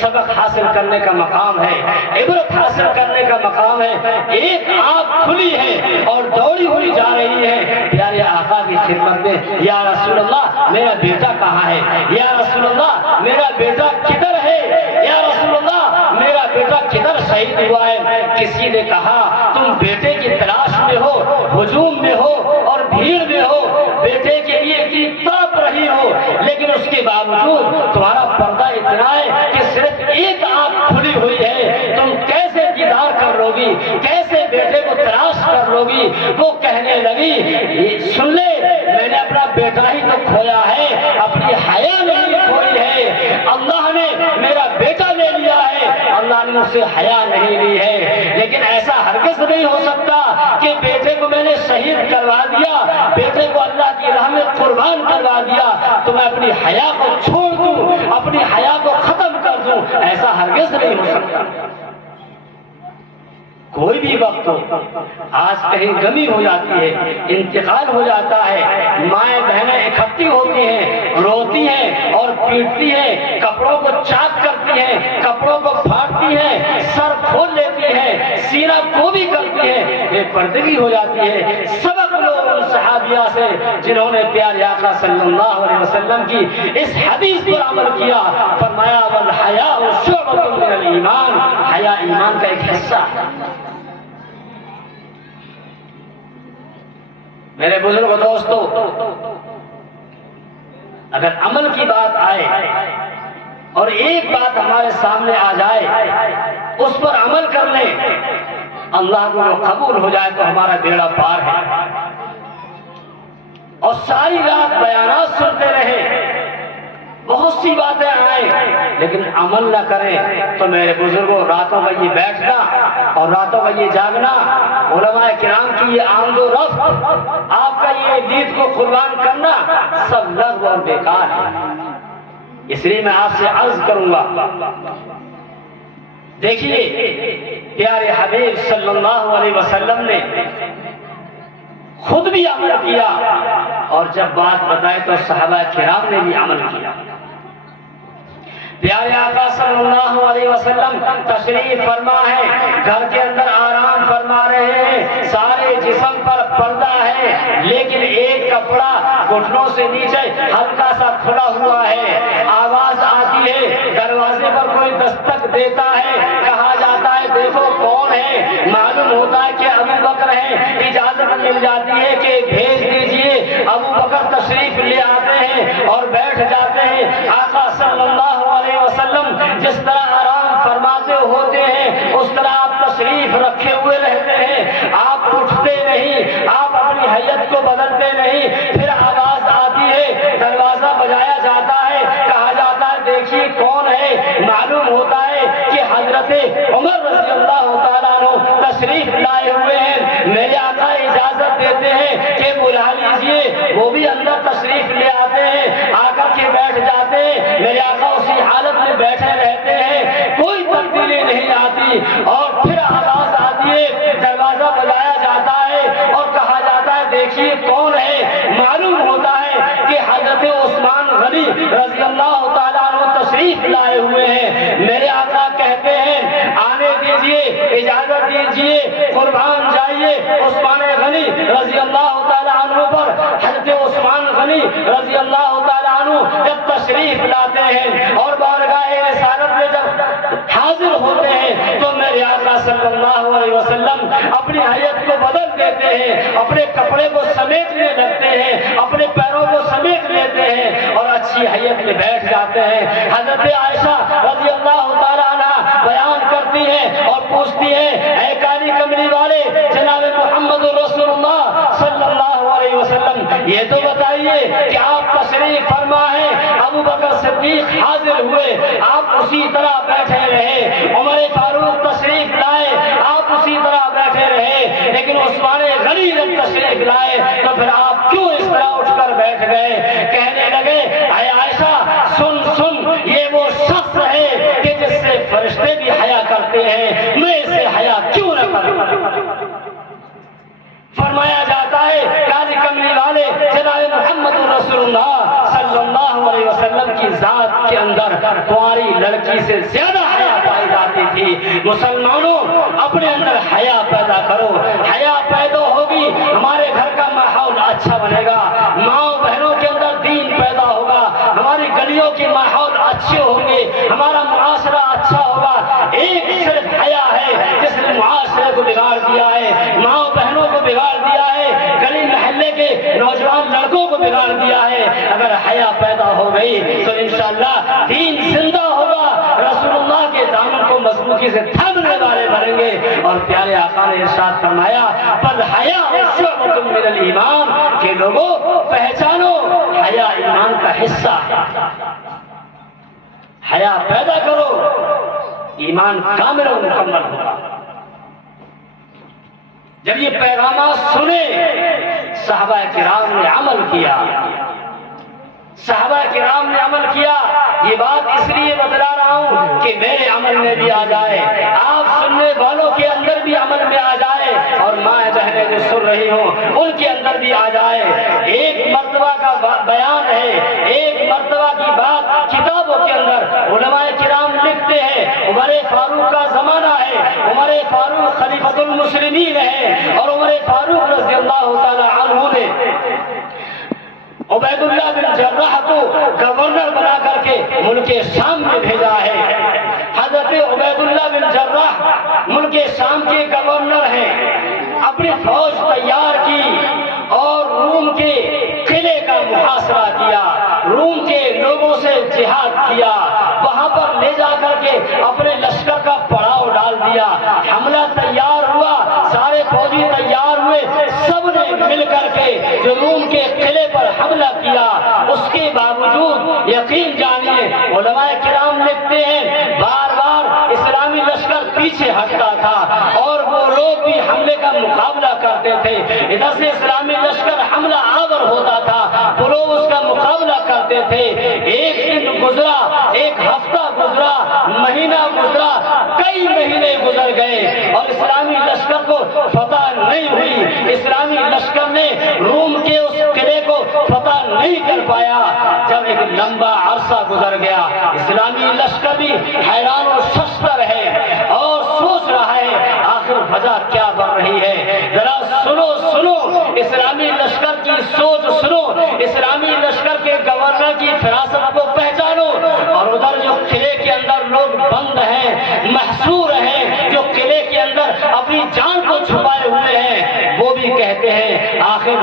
سبق حاصل کرنے کا مقام ہے، عبرت حاصل کرنے کا مقام ہے۔ ایک آنکھ کھلی ہے اور دوڑی ہوئی جا رہی ہے پیارے آقا کی خدمت میں، یا رسول اللہ میرا بیٹا کہاں ہے، یا رسول اللہ میرا بیٹا کدھر ہے، یا رسول اللہ میرا بیٹا کدھر شہید ہوا ہے۔ کسی نے کہا تم بیٹے کی تلاش میں ہو، ہجوم میں ہو اور بھیڑ میں ہو، بیٹے کے لیے اتنی تڑپ رہی ہو، لیکن اس کے باوجود تمہارا پردہ اتنا ہے کہ صرف ایک آنکھ کھلی ہوئی ہے، تم کیسے دیدار کر لو گی، کیسے بیٹے کو تلاش کر لو گی۔ وہ کہنے لگی سن لے میں نے اپنا بیٹا ہی تو کھویا ہے، اپنی حیا نہیں کھوئی ہے، اللہ نے میرا بیٹا لے لیا ہے، اللہ نے مجھ سے حیا نہیں لی ہے، لیکن ایسا ہرگز نہیں ہو سکتا کہ بیٹے کو میں نے شہید کروا دیا، بیٹے کو اللہ کی راہ میں قربان کروا دیا تو میں اپنی حیا کو چھوڑ دوں، اپنی حیا کو ختم کر دوں، ایسا ہرگز نہیں ہو سکتا۔ کوئی بھی وقت ہو، آج کہیں غمی ہو جاتی ہے، انتقال ہو جاتا ہے، مائیں بہنیں اکٹھی ہوتی ہیں، روتی ہیں اور پیٹتی ہیں، کپڑوں کو چاک کرتی ہیں، کپڑوں کو پھاڑتی ہیں، سر کھول لیتی ہیں، سینہ کو بھی کرتی ہیں، بے پردگی ہو جاتی ہے۔ سبق لو ان صحابیہ سے جنہوں نے پیارے آقا صلی اللہ علیہ وسلم کی اس حدیث پر عمل کیا۔ فرمایا والحیاء شعبۃ من الایمان، حیا ایمان کا ایک حصہ ہے۔ میرے بزرگ دوستو، اگر عمل کی بات آئے اور ایک بات ہمارے سامنے آ جائے اس پر عمل کر لیں، اللہ کو وہ قبول ہو جائے تو ہمارا بیڑا پار ہے۔ اور ساری رات بیانات سنتے رہے، بہت سی باتیں آئیں لیکن عمل نہ کریں تو میرے بزرگوں راتوں کا یہ بیٹھنا اور راتوں کا یہ جاگنا، علماء کرام کی یہ آمد و رفت، آپ کا یہ دید کو قربان کرنا سب لغو اور بیکار ہے۔ اس لیے میں آپ سے عرض کروں گا، دیکھیے پیارے حبیب صلی اللہ علیہ وسلم نے خود بھی عمل کیا اور جب بات بتائے تو صحابہ کرام نے بھی عمل کیا۔ پیارے آقا صلی اللہ علیہ وسلم تشریف فرما ہے، گھر کے اندر آرام فرما رہے ہیں، سارے جسم پر پردہ ہے لیکن ایک کپڑا گھٹنوں سے نیچے ہلکا سا کھلا ہوا ہے۔ آواز آتی ہے، دروازے پر کوئی دستک دیتا ہے، کہا جاتا ہے دیکھو کون ہے، معلوم ہوتا ہے کہ بکر ہیں، اجازت مل جاتی ہے کہ بھیج دیجئے۔ ابو بکر تشریف لے آتے ہیں اور بیٹھ جاتے ہیں۔ آقا صلی اللہ علیہ وسلم جس طرح آرام فرماتے ہوتے ہیں اس طرح آپ تشریف رکھے ہوئے رہتے ہیں، آپ اٹھتے نہیں، آپ اپنی حیت کو بدلتے نہیں۔ پھر آواز آتی ہے، دروازہ بجایا جاتا ہے، کہا جاتا ہے دیکھیے کون ہے۔ معلوم ہوتا ہے کہ حضرت عمر رضی اللہ تعالیٰ عنہ تشریف لائے ہوئے ہیں۔ میرے آقا اجازت دیتے ہیں کہ بلا لیجیے، وہ بھی اندر تشریف لے آتے ہیں، آ کر کے بیٹھ جاتے ہیں۔ میرے آقا اسی حالت میں بیٹھے رہتے ہیں، کوئی تبدیلی نہیں آتی۔ اور پھر آواز آتی ہے، دروازہ بجایا جاتا ہے اور کہا جاتا ہے دیکھیے کون ہے۔ معلوم ہوتا ہے کہ حضرت عثمان غنی رضی اللہ تعالیٰ عنہ تشریف لائے ہوئے ہیں۔ میرے آقا کہتے ہیں آنے دیجئے، اجازت دیجئے، قربان جائیے۔ عثمان غنی رضی اللہ تعالیٰ عنہ پر حضرت عثمان غنی رضی اللہ تعالیٰ عنہ جب تشریف لاتے ہیں اور بارگاہ رسالت میں جب حاضر ہوتے ہیں تو میرے آقا صلی اللہ علیہ وسلم اپنی حیت کو بدل دیتے ہیں، اپنے کپڑے کو سمیٹنے لگتے ہیں، اپنے پیروں کو سمیٹ لیتے ہیں اور اچھی حیت میں بیٹھ جاتے ہیں۔ حضرت عائشہ رضی اللہ تعالیٰ عنہ بیان کرتی ہیں اور پوچھتی ہیں اے کالی کملی والے جناب محمد رسول اللہ صلی اللہ علیہ وسلم، یہ تو بتائیے کہ آپ تشریف فرما ہے، ابو بکر صدیق حاضر ہوئے، آپ اسی طرح بیٹھے رہے، عمر فاروق تشریف لائے، آپ اسی طرح بیٹھے رہے، لیکن عثمان غنی جب تشریف لائے تو پھر آپ کیوں اس طرح اٹھ کر بیٹھ گئے؟ کہنے لگے اے عائشہ سن سن، یہ وہ شخص ہے کہ جس سے فرشتے بھی حیا کرتے ہیں، میں اسے حیا کیوں نہ کروں؟ فرمایا جاتا ہے کالی کملی والے جناب محمد رسول اللہ صلی اللہ علیہ وسلم کی ذات کے اندر کنواری لڑکی سے زیادہ حیا پائی جاتی تھی۔ مسلمانوں اپنے اندر حیا پیدا کرو، حیا پیدا ہوگی ہمارے گھر کا ماحول اچھا بنے گا، ماں بہنوں کے اندر دین پیدا ہوگا، ہماری گلیوں کے ماحول اچھے ہوں گے، ہمارا معاشرہ اچھا ہوگا۔ ایک صرف حیا ہے جس نے معاشرے کو بگاڑ دیا ہے، ماں بہنوں کو بگاڑ دیا ہے، گلی محلے کے نوجوان لڑکوں کو بگاڑ دیا ہے۔ اگر حیا پیدا ہو گئی تو انشاءاللہ دین زندہ ہوگا، رسول اللہ کے دامن کو مضبوطی سے تھامنے والے بنیں گے۔ اور پیارے آقا نے ارشاد فرمایا فالحیا شعبۃ من الایمان، کہ لوگوں پہچانو حیا ایمان کا حصہ ہے، حیا پیدا کرو، ایمان کامل و مکمل ہوگا۔ جب یہ پیغامات سنے صحابہ کرام نے عمل کیا، صحابہ کرام نے عمل کیا۔ یہ بات اس لیے بتلا رہا ہوں کہ میرے عمل میں بھی آ جائے، آپ سننے والوں کے اندر بھی عمل میں آ جائے، اور مائیں بہنیں جو سن رہی ہوں ان کے اندر بھی آ جائے۔ ایک مرتبہ کا بیان ہے، ایک مرتبہ کی بات کتابوں کے اندر علماء کرام لکھتے ہیں۔ عمر فاروق کا زمانہ ہے، عمر فاروق خلیفۃ المسلمین ہے، اور عمر فاروق رضی اللہ تعالی عنہ نے عبید اللہ بن جراح کو گورنر بنا کر کے ملک شام میں بھیجا ہے۔ حضرت عبید اللہ بن جراح ملک شام کے گورنر ہیں، اپنی فوج تیار کی اور روم کے قلعے کا محاصرہ کیا، روم کے لوگوں سے جہاد کیا، وہاں پر لے جا کر کے اپنے لشکر کا پڑاؤ ڈال دیا۔ حملہ تیار ہوا، سارے فوجی تیار ہوئے، سب نے مل کر کے جو روم کے قلعے پر حملہ کیا، اس کے باوجود یقین جانیے علماء کرام لکھتے ہیں بار بار اسلامی لشکر پیچھے ہٹتا تھا اور وہ لوگ بھی حملے کا مقابلہ کرتے تھے۔ ادھر سے اسلامی لشکر حملہ آور ہوتا تھا، وہ لوگ اس کا مقابلہ کرتے تھے۔ ایک دن گزرا، ایک ہفتہ گزرا، مہینہ گزرا، کئی مہینے گزر گئے اور اسلامی لشکر کو فتح نہیں ہوئی، اسلامی لشکر نے روم کے اس قلعے کو فتح نہیں کر پایا۔ جب ایک لمبا عرصہ گزر گیا، اسلامی لشکر بھی حیران و ششدر ہے اور سوچ رہا ہے آخر وجہ کیا بن رہی ہے۔ ذرا سنو سنو اسلامی لشکر کی سوچ سنو، اسلامی لشکر کے گورنر کی فراست کو پہچانو، اور ادھر جو قلعے کے اندر لوگ بند ہیں، محصور ہیں، جو قلعے کے اندر اپنی جان کو چھپائے ہوئے ہیں،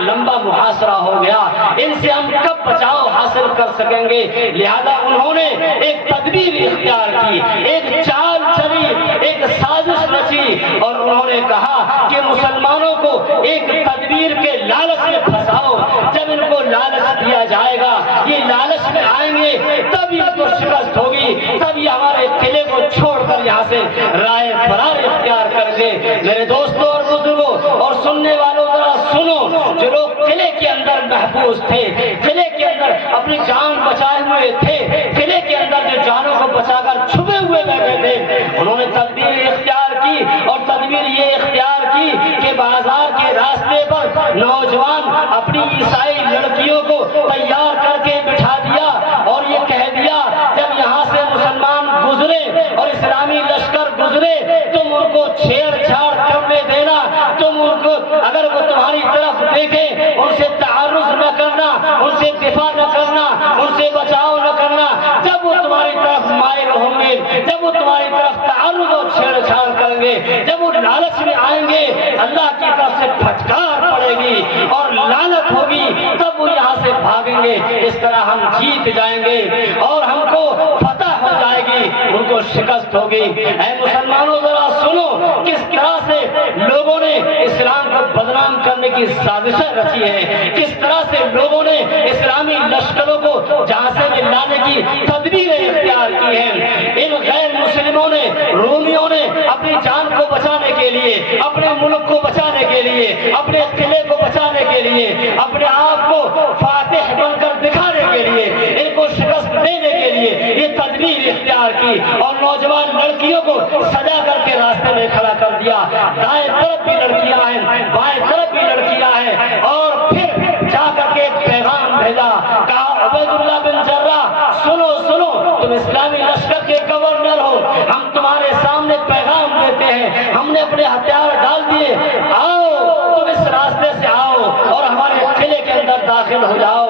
لمبا محاصرہ ہو گیا، ان سے ہم کب بچاؤ حاصل کر سکیں گے؟ لہذا انہوں نے ایک تدبیر اختیار کی، ایک چال چلی، ایک سازش رچی، اور انہوں نے کہا کہ مسلمانوں کو ایک تدبیر کے لالچ میں پھنساؤ۔ جب ان کو لالچ دیا جائے گا، یہ لالچ میں آئیں گے، تب ان کو شکست ہوگی، تب یہ ہمارے قلعے کو چھوڑ کر یہاں سے رائے فرار اختیار کر گے۔ میرے دوستوں اور بزرگوں اور سننے والوں، ذرا سنو، جو لوگ قلعے کے اندر محفوظ تھے، قلعے کے اندر اپنی جان بچائے ہوئے تھے، قلعے کے اندر جو جانوں کو بچا کر چھپے ہوئے بیٹھے تھے، انہوں نے تدبیر اختیار کی، اور تدبیر یہ اختیار کی کہ بازار کے راستے پر نوجوان اپنی عیسائی لڑکیوں کو تیار کر کے بٹھا دیا، اور یہ کہہ دیا جب یہاں سے مسلمان گزرے اور اسلامی لشکر گزرے، تم ان کو چھیڑ چھاڑ کرنے دینا، تم ان کو اگر وہ تمہاری طرف دیکھیں ان سے تعرض نہ کرنا، ان سے دفاع نہ کرنا، ان سے بچاؤ نہ کرنا۔ جب وہ تمہاری طرف مائل ہوں گے، جب وہ تمہاری طرف تعرض اور چھیڑ چھاڑ کریں گے، جب وہ لالچ میں آئیں گے، اللہ کی طرف سے پھٹکار پڑے گی اور لعنت ہوگی، تب وہ یہاں سے بھاگیں گے۔ اس طرح ہم جیت جائیں گے اور ہم کو فتح ہو جائے گی، ان کو شکست ہوگی۔ اے مسلمانوں، ذرا سنو کس طرح سے لوگوں نے اسلام کو بدنام کرنے کی سازشیں رچی ہیں، کس طرح سے لوگوں نے اسلامی لشکروں کو جھانسے میں لانے کی تدبیریں اختیار کی ہیں۔ ان غیر مسلموں نے، رومیوں نے اپنی جان کو بچانے کے لیے، اپنے ملک کو بچانے کے لیے، اپنے قلعے کو بچانے کے لیے، اپنے آپ کو فاتح بن کر دکھانے کے لیے، ان کو شکست دینے کے لیے یہ تدبیر اختیار کی، اور نوجوان لڑکیوں کو سجا کر کے راستے میں کھڑا کر دیا۔ دائیں طرف بھی لڑکیاں ہیں، بائیں طرف بھی لڑکیاں ہیں، اور پھر جا کر کے ایک پیغام بھیجا، کہا عبید اللہ بن جرح، سنو سنو، تم اسلامی لشکر کے گورنر ہو، ہم تمہارے سامنے پیغام دیتے ہیں، ہم نے اپنے ہتھیار ڈال دیے، آؤ تم اس راستے سے آؤ اور ہمارے قلعے کے اندر داخل ہو جاؤ،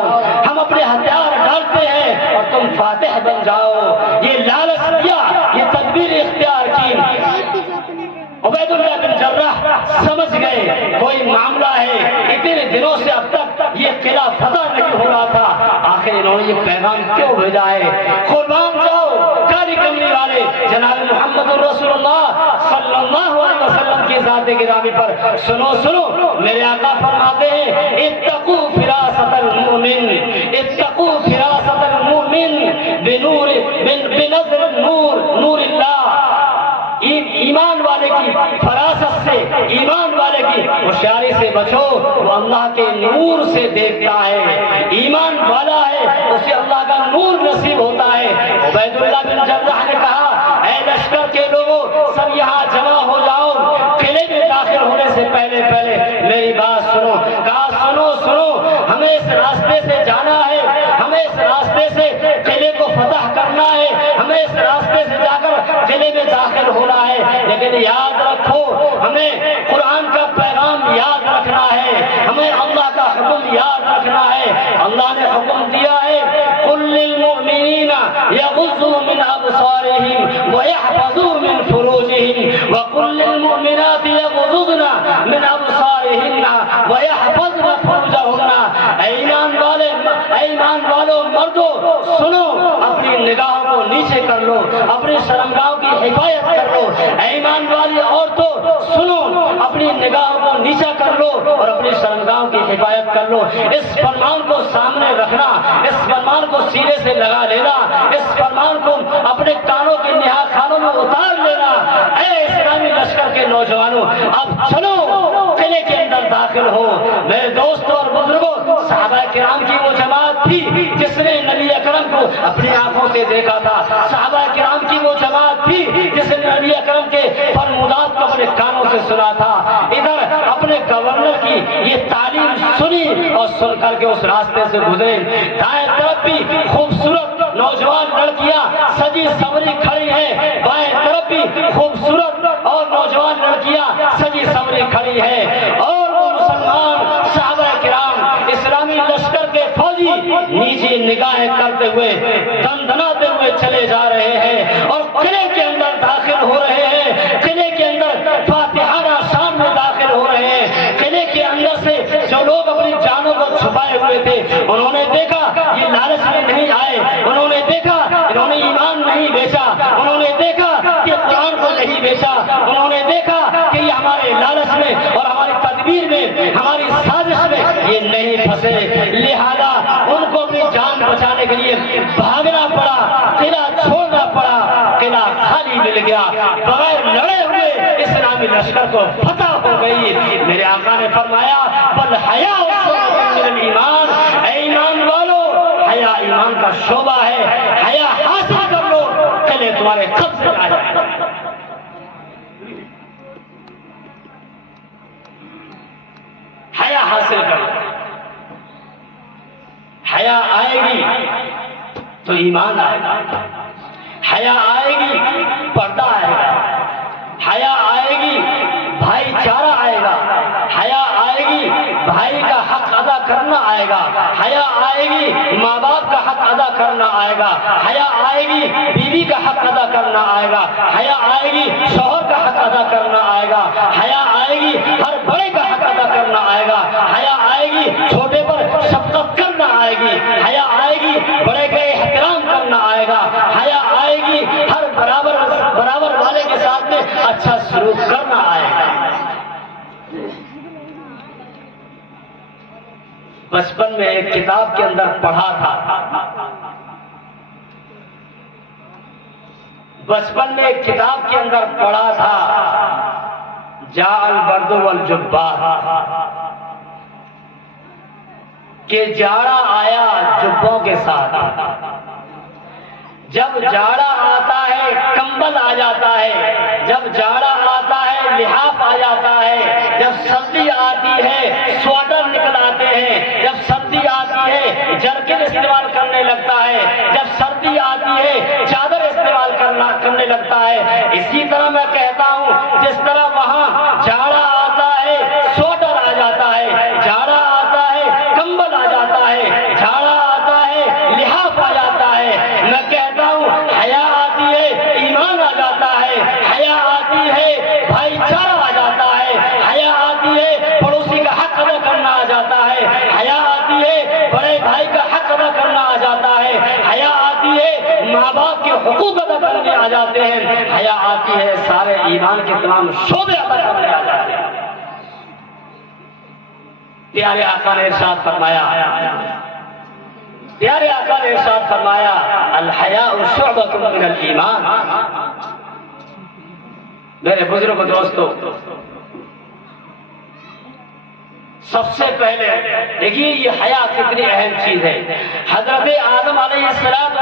ہم اپنے ہتھیار ڈالتے ہیں اور تم فاتح بن جاؤ۔ یہ لالچ دیا، یہ تدبیر اختیار کی۔ عبید اللہ بن جرح سمجھ گئے کوئی معاملہ ہے، اتنے دنوں سے اب تک یہ قلعہ فتح نہیں ہو رہا تھا، آخر انہوں نے یہ پیغام کیوں بھیجا ہے؟ قربان جاؤ کاری کملی والے جناب محمد رسول اللہ صلی اللہ علیہ وسلم کی ذات گرامی پر سنو سنو، میرے آقا فرماتے ہیں اتقوا فراست المؤمن، اتقوا فراست المؤمن بنور بنظر نور نور اللہ۔ ایمان والے کی فراست سے، ایمان والے کی ہوشیاری سے بچو، وہ اللہ کے نور سے دیکھتا ہے، ایمان والا ہے اسے اللہ کا نور نصیب ہوتا ہے۔ عبید اللہ بن جرح نے کہا اے لشکر کے لوگوں، سب یہاں جمع ہو جاؤ، قلعے میں داخل ہونے سے پہلے پہلے میری بات سنو۔ کہا سنو سنو، ہمیں اس راستے سے جانا ہے، ہمیں اس راستے سے قلعے کو فتح کرنا ہے، ہمیں اس راستے سے جا کر قلعے میں داخل ہونا ہے، لیکن یاد رکھو ہمیں قرآن کا پیغام یاد رکھنا ہے، ہمیں اللہ کا حکم یاد رکھنا ہے۔ اللہ نے حکم دیا ہے قل للمؤمنین یغضوا من ابصارهم ویحفظوا من فروجهم وقل للمؤمنات یغضضن من ابصارهن ویحفظن فروجهن۔ ایمان والو مردو سنو، اپنی نگاہوں کو نیچے کر لو، اپنی شرمگاہوں کی حفاظت کر لو۔ ایمان والی عورتوں سنو، اپنی نگاہوں کو نیچا کر لو اور اپنی شرمگاہوں کی حفاظت کر لو۔ اس فرمان کو سامنے رکھنا، اس فرمان کو سینے سے لگا لینا، اس فرمان کو اپنے کانوں کے نہا خانوں میں اتار لینا۔ اے اسلامی لشکر کے نوجوانوں، اب چلو قلعے کے اندر داخل ہو۔ میرے دوستوں اور بزرگوں، صحابہ کرام کی وہ جماعت تھی جس نے نبی اکرم کو اپنی آنکھوں سے دیکھا تھا، صحابہ کرام کی وہ جماعت تھی جس نے نبی اکرم کے فرمودات کو اپنے کانوں سے سنا تھا۔ ادھر اپنے گورنر کی یہ تعلیم سنی اور سن کر کے اس راستے سے گزرے۔ دائیں طرف بھی خوبصورت نوجوان لڑکیاں سجی سوری کھڑی ہیں، بائیں طرف بھی خوبصورت اور نوجوان لڑکیاں سجی سوری کھڑی ہیں، اور وہ مسلمان صحابہ کرام اسلامی لشکر کے فوجی نیچی نگاہیں کرتے ہوئے دندناتے ہوئے چلے جا رہے ہیں اور قلعے کے اندر داخل ہو رہے ہیں، قلعے کے اندر فاتحانہ شان میں داخل ہو رہے ہیں۔ قلعے کے اندر سے جو لوگ اپنی جان پھنسے، لہذا ان کو اپنی جان بچانے کے لیے بھاگنا پڑا، قلعہ چھوڑنا پڑا، قلعہ خالی مل گیا، بغیر لڑے ہوئے اسلامی لشکر کو فتح ہو گئی۔ میرے آقا نے فرمایا بل حیا من الایمان، اے ایمان والو حیا ایمان کا شعبہ ہے، حیا حاصل کر لو، قلعے تمہارے قبضے میں آ جائیں گے۔ حیا حاصل کرو، حیا آئے گی تو ایمان آئے گا، حیا آئے گی پردہ آئے گا، حیا آئے گی بھائی چارہ آئے گا، حیا آئے گی بھائی کا حق ادا کرنا آئے گا، حیا آئے گی ماں باپ کا حق ادا کرنا آئے گا، حیا آئے گی بیوی کا حق ادا کرنا آئے گا، حیا آئے گی شوہر کا حق ادا کرنا آئے گا، حیا آئے گی ہر بڑے کا حق ادا کرنا آئے گا، حیا آئے گی چھوٹے پر شفقت کرنا آئے گی، حیا آئے گی بڑے کا احترام کرنا آئے گا، حیا آئے گی ہر برابر والے کے ساتھ میں اچھا سلوک کرنا آئے گا۔ بچپن میں ایک کتاب کے اندر پڑھا تھا، بچپن میں ایک کتاب کے اندر پڑھا تھا جاء البرد والجبات، کہ جاڑا آیا جبوں کے ساتھ، جب جاڑا آتا ہے کمبل آ جاتا ہے، جب جاڑا آتا ہے لحاف آ جاتا ہے، جب سردی آتی ہے سویٹر نکل آتے ہیں، جب سردی آتی ہے جرکن استعمال کرنے لگتا ہے، جب سردی آتی ہے چادر استعمال کرنے لگتا ہے۔ اسی طرح میں کہتا ہوں جس طرح وہاں جاڑا آتا ہے سویٹر آ جاتا ہے، جاڑا آتا ہے کمبل آ جاتا ہے، جاڑا آتا ہے لحاف آ جاتا ہے، میں کہتا ہوں حیا آتی ہے ایمان آ جاتا ہے، حیا آتی ہے بھائی چارہ آ جاتا ہے، حیا آتی ہے پڑوسی کا حق ادا کرنا آ جاتا ہے، حیا آتی ہے بڑے بھائی کا حق ادا کرنا آ جاتا ہے، حیا آتی ہے ماں باپ کے حقوق ادا کرنے آ جاتے ہیں، حیا آتی ہے سارے ایمان کے تمام شعبے ادا کرنے آ جاتے ہیں۔ پیارے آقا نے ارشاد فرمایا، پیارے آقا نے ارشاد فرمایا الحیاء شعبۃ من الایمان۔ میرے بزرگ دوستو، سب سے پہلے دیکھیے یہ حیا کتنی اہم چیز ہے۔ حضرت آدم علیہ السلام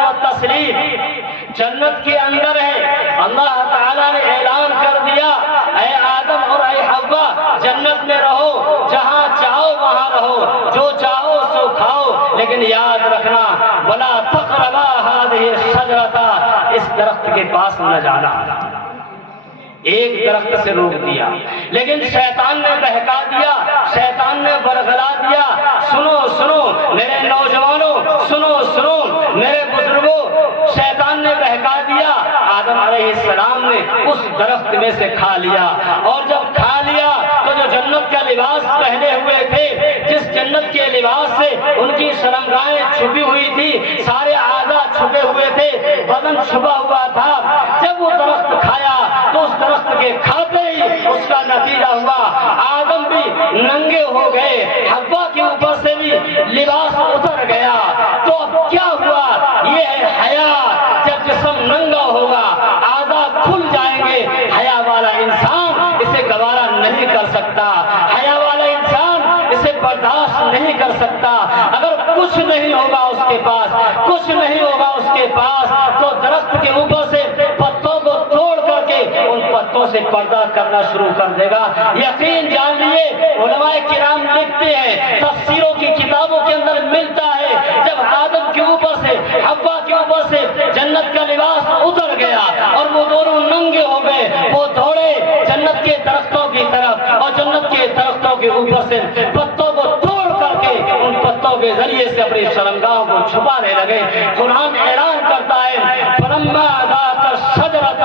جنت کے اندر ہے، اللہ تعالیٰ نے اعلان کر دیا اے آدم اور اے حوا جنت میں رہو، جہاں چاہو وہاں رہو، جو چاہو سو کھاؤ، لیکن یاد رکھنا ولا تقربا هذه الشجرة، اس درخت کے پاس نہ جانا۔ ایک درخت سے روک دیا، لیکن شیطان نے بہکا دیا، شیطان نے برگلا دیا۔ سنو سنو میرے نوجوانوں، سنو سنو میرے بزرگوں، شیطان نے بہکا دیا، آدم علیہ السلام نے اس درخت میں سے کھا لیا، اور جب کھا لیا تو جو جنت کا لباس پہنے ہوئے تھے، جس جنت کے لباس سے ان کی شرمگاہیں چھپی ہوئی تھی، سارے اعضاء چھپے ہوئے تھے، بدن چھپا ہوا تھا، جب وہ درخت کھایا تو اس درخت کے کھاتے ہی اس کا نتیجہ ہوا آدم بھی ننگے ہو گئے، حوا کے اوپر سے بھی لباس اتر گیا۔ تو اب کیا ہوا؟ یہ ہے حیا۔ جب جسم ننگا ہوگا اعضاء کھل جائیں گے، حیا والا انسان اسے گوارا نہیں کر سکتا، حیا والا انسان اسے برداشت نہیں کر سکتا۔ اگر کچھ نہیں ہوگا اس کے پاس، کچھ نہیں ہوگا اس کے پاس، تو درخت کے اوپر سے پتوں کو توڑ کر کے ان پتوں سے پردہ کرنا شروع کر دے گا۔ یقین جان لیے علماء کرام لکھتے ہیں، تفسیروں کی کتابوں کے اندر ملتا ہے، جب آدم کے اوپر سے حوا کے اوپر سے جنت کا لباس اتر گیا اور وہ دونوں ننگے ہو گئے، وہ دوڑے جنت کے درختوں کی طرف اور جنت کے درختوں کے اوپر سے پتوں کو توڑ کر کے ان پتوں کے ذریعے سے اپنی شرمگاہوں کو چھپانے لگے۔ قرآن اعلان کرتا ہے فلما ذاقا الشجرۃ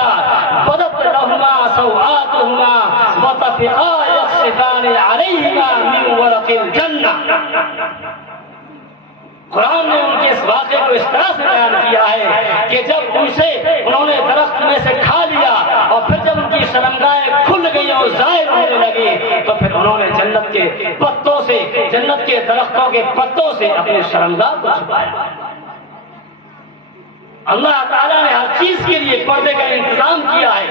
بدت لهما سوآتهما وطفقا يخصفان عليهما من ورق الجنة۔ قرآن نے ان کے اس واقعے کو اس طرح سے بیان کیا ہے کہ جب انہوں نے درخت میں سے کھا لیا اور پھر جب ان کی شرمگاہیں کھل گئی اور ظاہر ہونے لگی، تو پھر انہوں نے جنت کے پتوں سے، جنت کے درختوں کے پتوں سے اپنے شرمگاہ کو چھپایا۔ اللہ تعالیٰ نے ہر چیز کے لیے پردے کا انتظام کیا ہے۔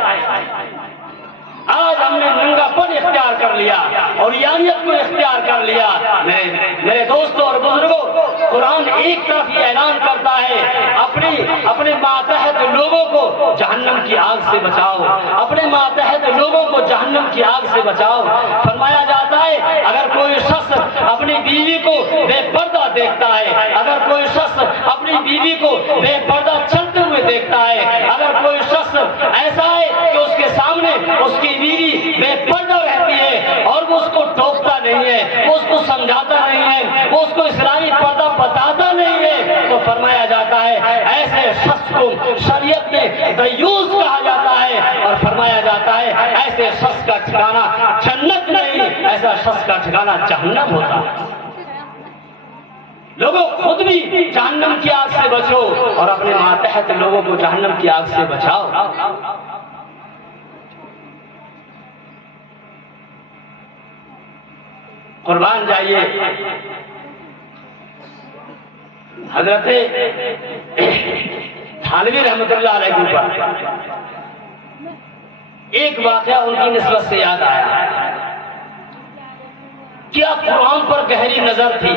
آج ہم نے ننگا پن اختیار کر لیا اور یانیت کو اختیار کر لیا۔ میرے دوستوں اور بزرگوں، قرآن ایک طرف یہ اعلان کرتا ہے اپنے ماتحت لوگوں کو جہنم کی آگ سے بچاؤ، اپنے ماتحت لوگوں کو جہنم کی آگ سے بچاؤ۔ فرمایا جاتا ہے اگر کوئی شخص اپنی بیوی کو بے پردہ دیکھتا ہے، اگر کوئی شخص اپنی بیوی کو بے پردہ چلتے ہوئے دیکھتا ہے، اگر کوئی شخص ایسا ہے کہ اس کے سامنے اس کی بیوی بے پردہ رہتی ہے اور وہ اس کو ٹوکتا نہیں ہے، وہ اس کو سمجھاتا نہیں ہے، وہ اس کو اسلامی پردہ بتاتا نہیں ہے، تو فرمایا جاتا ہے ایسے شخص کو شریعت میں دیوس کہا جاتا ہے، اور فرمایا جاتا ہے ایسے شخص کا ٹھکانہ جنت نہیں، ایسا شخص کا ٹھکانہ جہنم ہوتا ہے۔ لوگوں خود بھی جہنم کی آگ سے بچو اور اپنے ماتحت لوگوں کو جہنم کی آگ سے بچاؤ۔ قربان جائیے، حضرت تھانوی رحمۃ اللہ علیہ کے اوپر ایک واقعہ ان کی نسبت سے یاد آیا۔ کیا قرآن پر گہری نظر تھی۔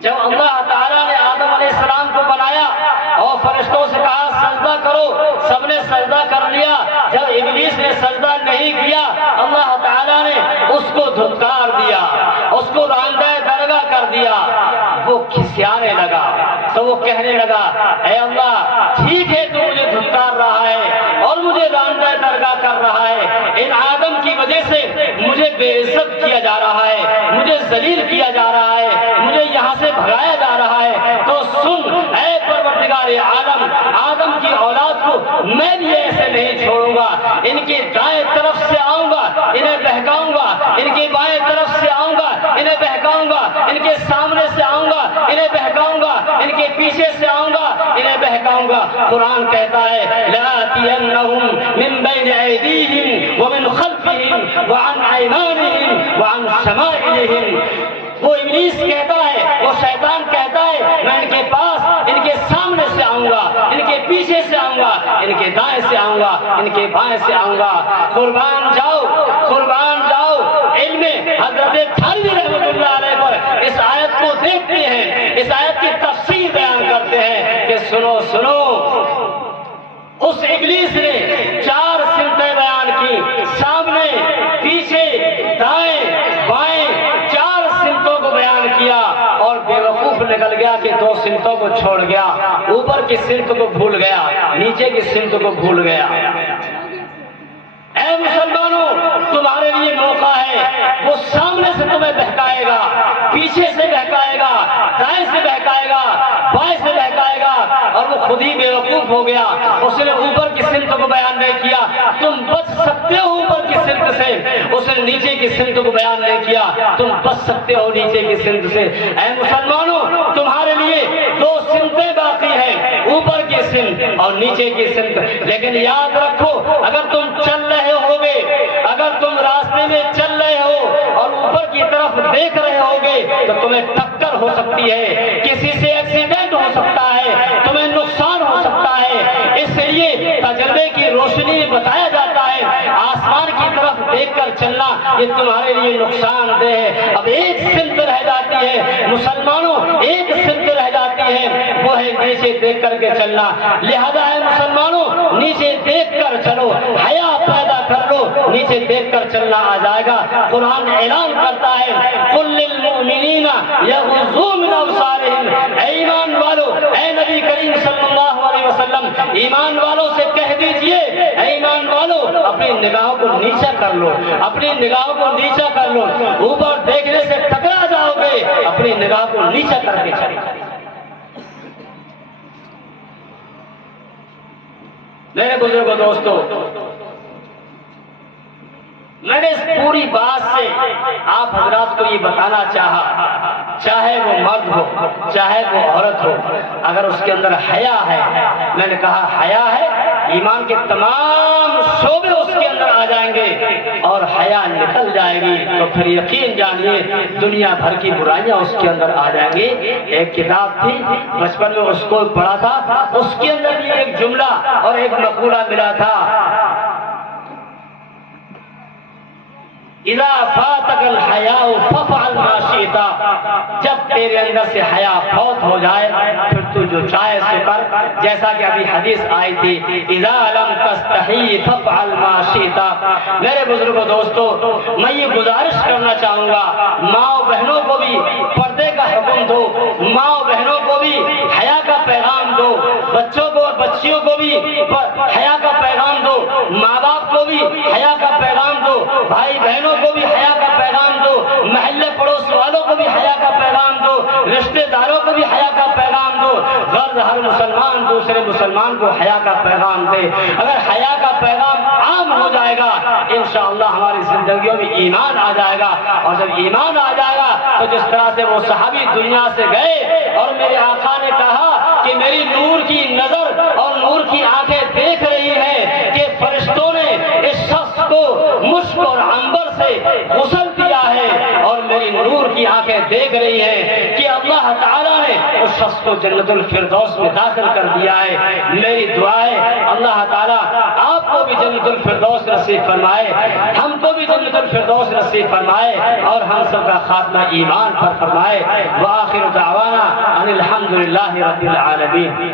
جب اللہ تعالیٰ نے آدم علیہ السلام کو بنایا اور فرشتوں سے کہا سجدہ کرو، سب نے سجدہ کر لیا۔ جب ابلیس نے سجدہ نہیں کیا، اللہ تعالیٰ نے اس کو دھتکار دیا، اس کو راندہ درگاہ کر دیا۔ وہ کھسیانے لگا تو وہ کہنے لگا اے اللہ ٹھیک ہے تو مجھے دھتکار رہا ہے اور مجھے راندہ درگاہ کر رہا ہے، ان آدم کی وجہ سے مجھے بے عزت کیا جا رہا ہے، مجھے ذلیل کیا جا رہا ہے، مجھے یہاں سے بھگایا جا رہا ہے۔ تو سن اے پروردگار عالم، آدم کی اولاد کو میں بھی ایسے نہیں چھوڑوں گا، ان کے دائیں طرف سے آؤں گا انہیں بہکاؤں گا، ان کے بائیں طرف سے آؤں گا انہیں بہکاؤں گا، ان کے سامنے سے آؤں گا انہیں بہکاؤں گا، ان کے پیچھے سے آؤں گا انہیں بہکاؤں گا۔ قرآن کہتا ہے لآتینہم من بین ایدیہم ومن خلفہم وعن ایمانہم وعن شمائلہم۔ وہ ابلیس کہتا ہے، وہ شیطان کہتا ہے میں ان کے پاس، ان کے سامنے سے آؤں گا، ان کے پیچھے سے آؤں گا، ان کے دائیں سے آؤں گا، ان کے بائیں سے آؤں گا۔ قربان جاؤ، قربان جاؤ۔ علم حضرت تھانوی رحمۃ اللہ علیہ پر اس آیت کو دیکھتے ہیں، اس آیت کی تفسیر بیان کرتے ہیں کہ سنو سنو، اس ابلیس نے 4 سمتیں بیان کی، سامنے پیچھے دائیں بائیں 4 سمتوں کو بیان کیا، اور بے وقوف نکل گیا کہ 2 سمتوں کو چھوڑ گیا، اوپر کی سمت کو بھول گیا، نیچے کی سمت کو بھول گیا۔ اے مسلمانوں، تمہارے لیے موقع ہے، وہ سامنے سے تمہیں بہکائے گا، پیچھے سے بہکائے گا، دائیں سے بہکائے گا، بائیں سے بہکائے گا، اور وہ خود ہی بے وقوف ہو گیا، اس نے اوپر کی سمت کو بیان نہیں کیا۔ تم بچ سکتے ہو اوپر کی سمت سے، اس نے نیچے کی سمت کو بیان نہیں کیا، تم بچ سکتے ہو نیچے کی سمت سے۔ اے مسلمانوں، تمہارے لیے 2 سمتیں باقی ہیں، اوپر کی سمت اور نیچے کی سمت، لیکن یاد رکھو اگر تم چل رہے ہوگے، اگر تم راستے میں چل رہے ہو اور اوپر کی طرف دیکھ رہے ہوگے تو تمہیں ٹکر ہو سکتی ہے، کسی سے ایکسیڈنٹ ہو سکتا ہے، تمہیں نقصان ہو سکتا ہے۔ اس لیے تجربے کی روشنی میں بتایا جاتا ہے آسمان کی طرف دیکھ کر چلنا یہ تمہارے لیے نقصان دہ ہے۔ اب ایک سمت رہ جاتی ہے مسلمانوں، ایک سمت رہ جاتی ہے، وہ ہے نیچے دیکھ کر کے چلنا۔ لہذا ہے مسلمانوں، نیچے دیکھ کر چلو، حیا پیدا کر لو، نیچے دیکھ کر چلنا آ جائے گا۔ قرآن اعلان کرتا ہے قل للمؤمنین یغضوا من ابصارہم، اے ایمان والو، اے نبی کریم صلی اللہ علیہ وسلم ایمان والوں سے کہہ دیجئے، اے ایمان والو اپنی نگاہوں کو نیچا کر لو، اپنی نگاہوں کو نیچا کر لو، اوپر دیکھنے سے ٹکرا جاؤ گے، اپنی نگاہ کو نیچا کر کے چلو۔ میرے بزرگوں دوستو، میں نے اس پوری بات سے آپ حضرات کو یہ بتانا چاہا، چاہے وہ مرد ہو چاہے وہ عورت ہو، اگر اس کے اندر حیا ہے، میں نے کہا حیا ہے، ایمان کے تمام شعبے اس کے اندر آ جائیں گے اور حیا نکل جائے گی تو پھر یقین جانیے دنیا بھر کی برائیاں اس کے اندر آ جائیں گی۔ ایک کتاب تھی بچپن میں اس کو پڑھا تھا، اس کے اندر بھی ایک جملہ اور ایک مقولہ ملا تھا، اذا فاتک الحیاء فافعل ما شئت، جب تیرے اندر سے حیا فوت ہو جائے پھر تو جو چاہے سو کر۔ جیسا کہ ابھی حدیث آئی تھی اذا لم تستحی فافعل ما شئت۔ میرے بزرگوں دوستو، میں یہ گزارش کرنا چاہوں گا ماں بہنوں کو بھی پردے کا حکم دو، ماں بہنوں کو بھی حیا کا پیغام دو، بچوں کو اور بچیوں کو بھی حیا کا پیغام دو، ماں باپ کو بھی حیا کا پیغام دو، بھائی بہنوں کو بھی حیا کا پیغام دو، محلے پڑوس والوں کو بھی حیا کا پیغام دو، رشتہ داروں کو بھی حیا کا پیغام دو۔ غرض ہر مسلمان دوسرے مسلمان کو حیا کا پیغام دے۔ اگر حیا کا پیغام عام ہو جائے گا انشاءاللہ ہماری زندگیوں میں ایمان آ جائے گا، اور جب ایمان آ جائے گا تو جس طرح سے وہ صحابی دنیا سے گئے اور میرے آقا نے کہا کہ میری نور کی نظر اور نور کی آنکھیں دیکھ رہی ہیں کہ فرشتوں نے اس شخص کو مشک اور عنبر سے غسل دیا ہے، اور میری نور کی آنکھیں دیکھ رہی ہیں کہ اللہ تعالیٰ نے اس شخص کو جنت الفردوس میں داخل کر دیا ہے۔ میری دعا ہے اللہ تعالیٰ آپ کو بھی جنت الفردوس نصیب فرمائے، ہم کو بھی جنت الفردوس نصیب فرمائے، اور ہم سب کا خاتمہ ایمان پر فرمائے۔ وآخر دعوانا ان الحمد للہ رب العالمین۔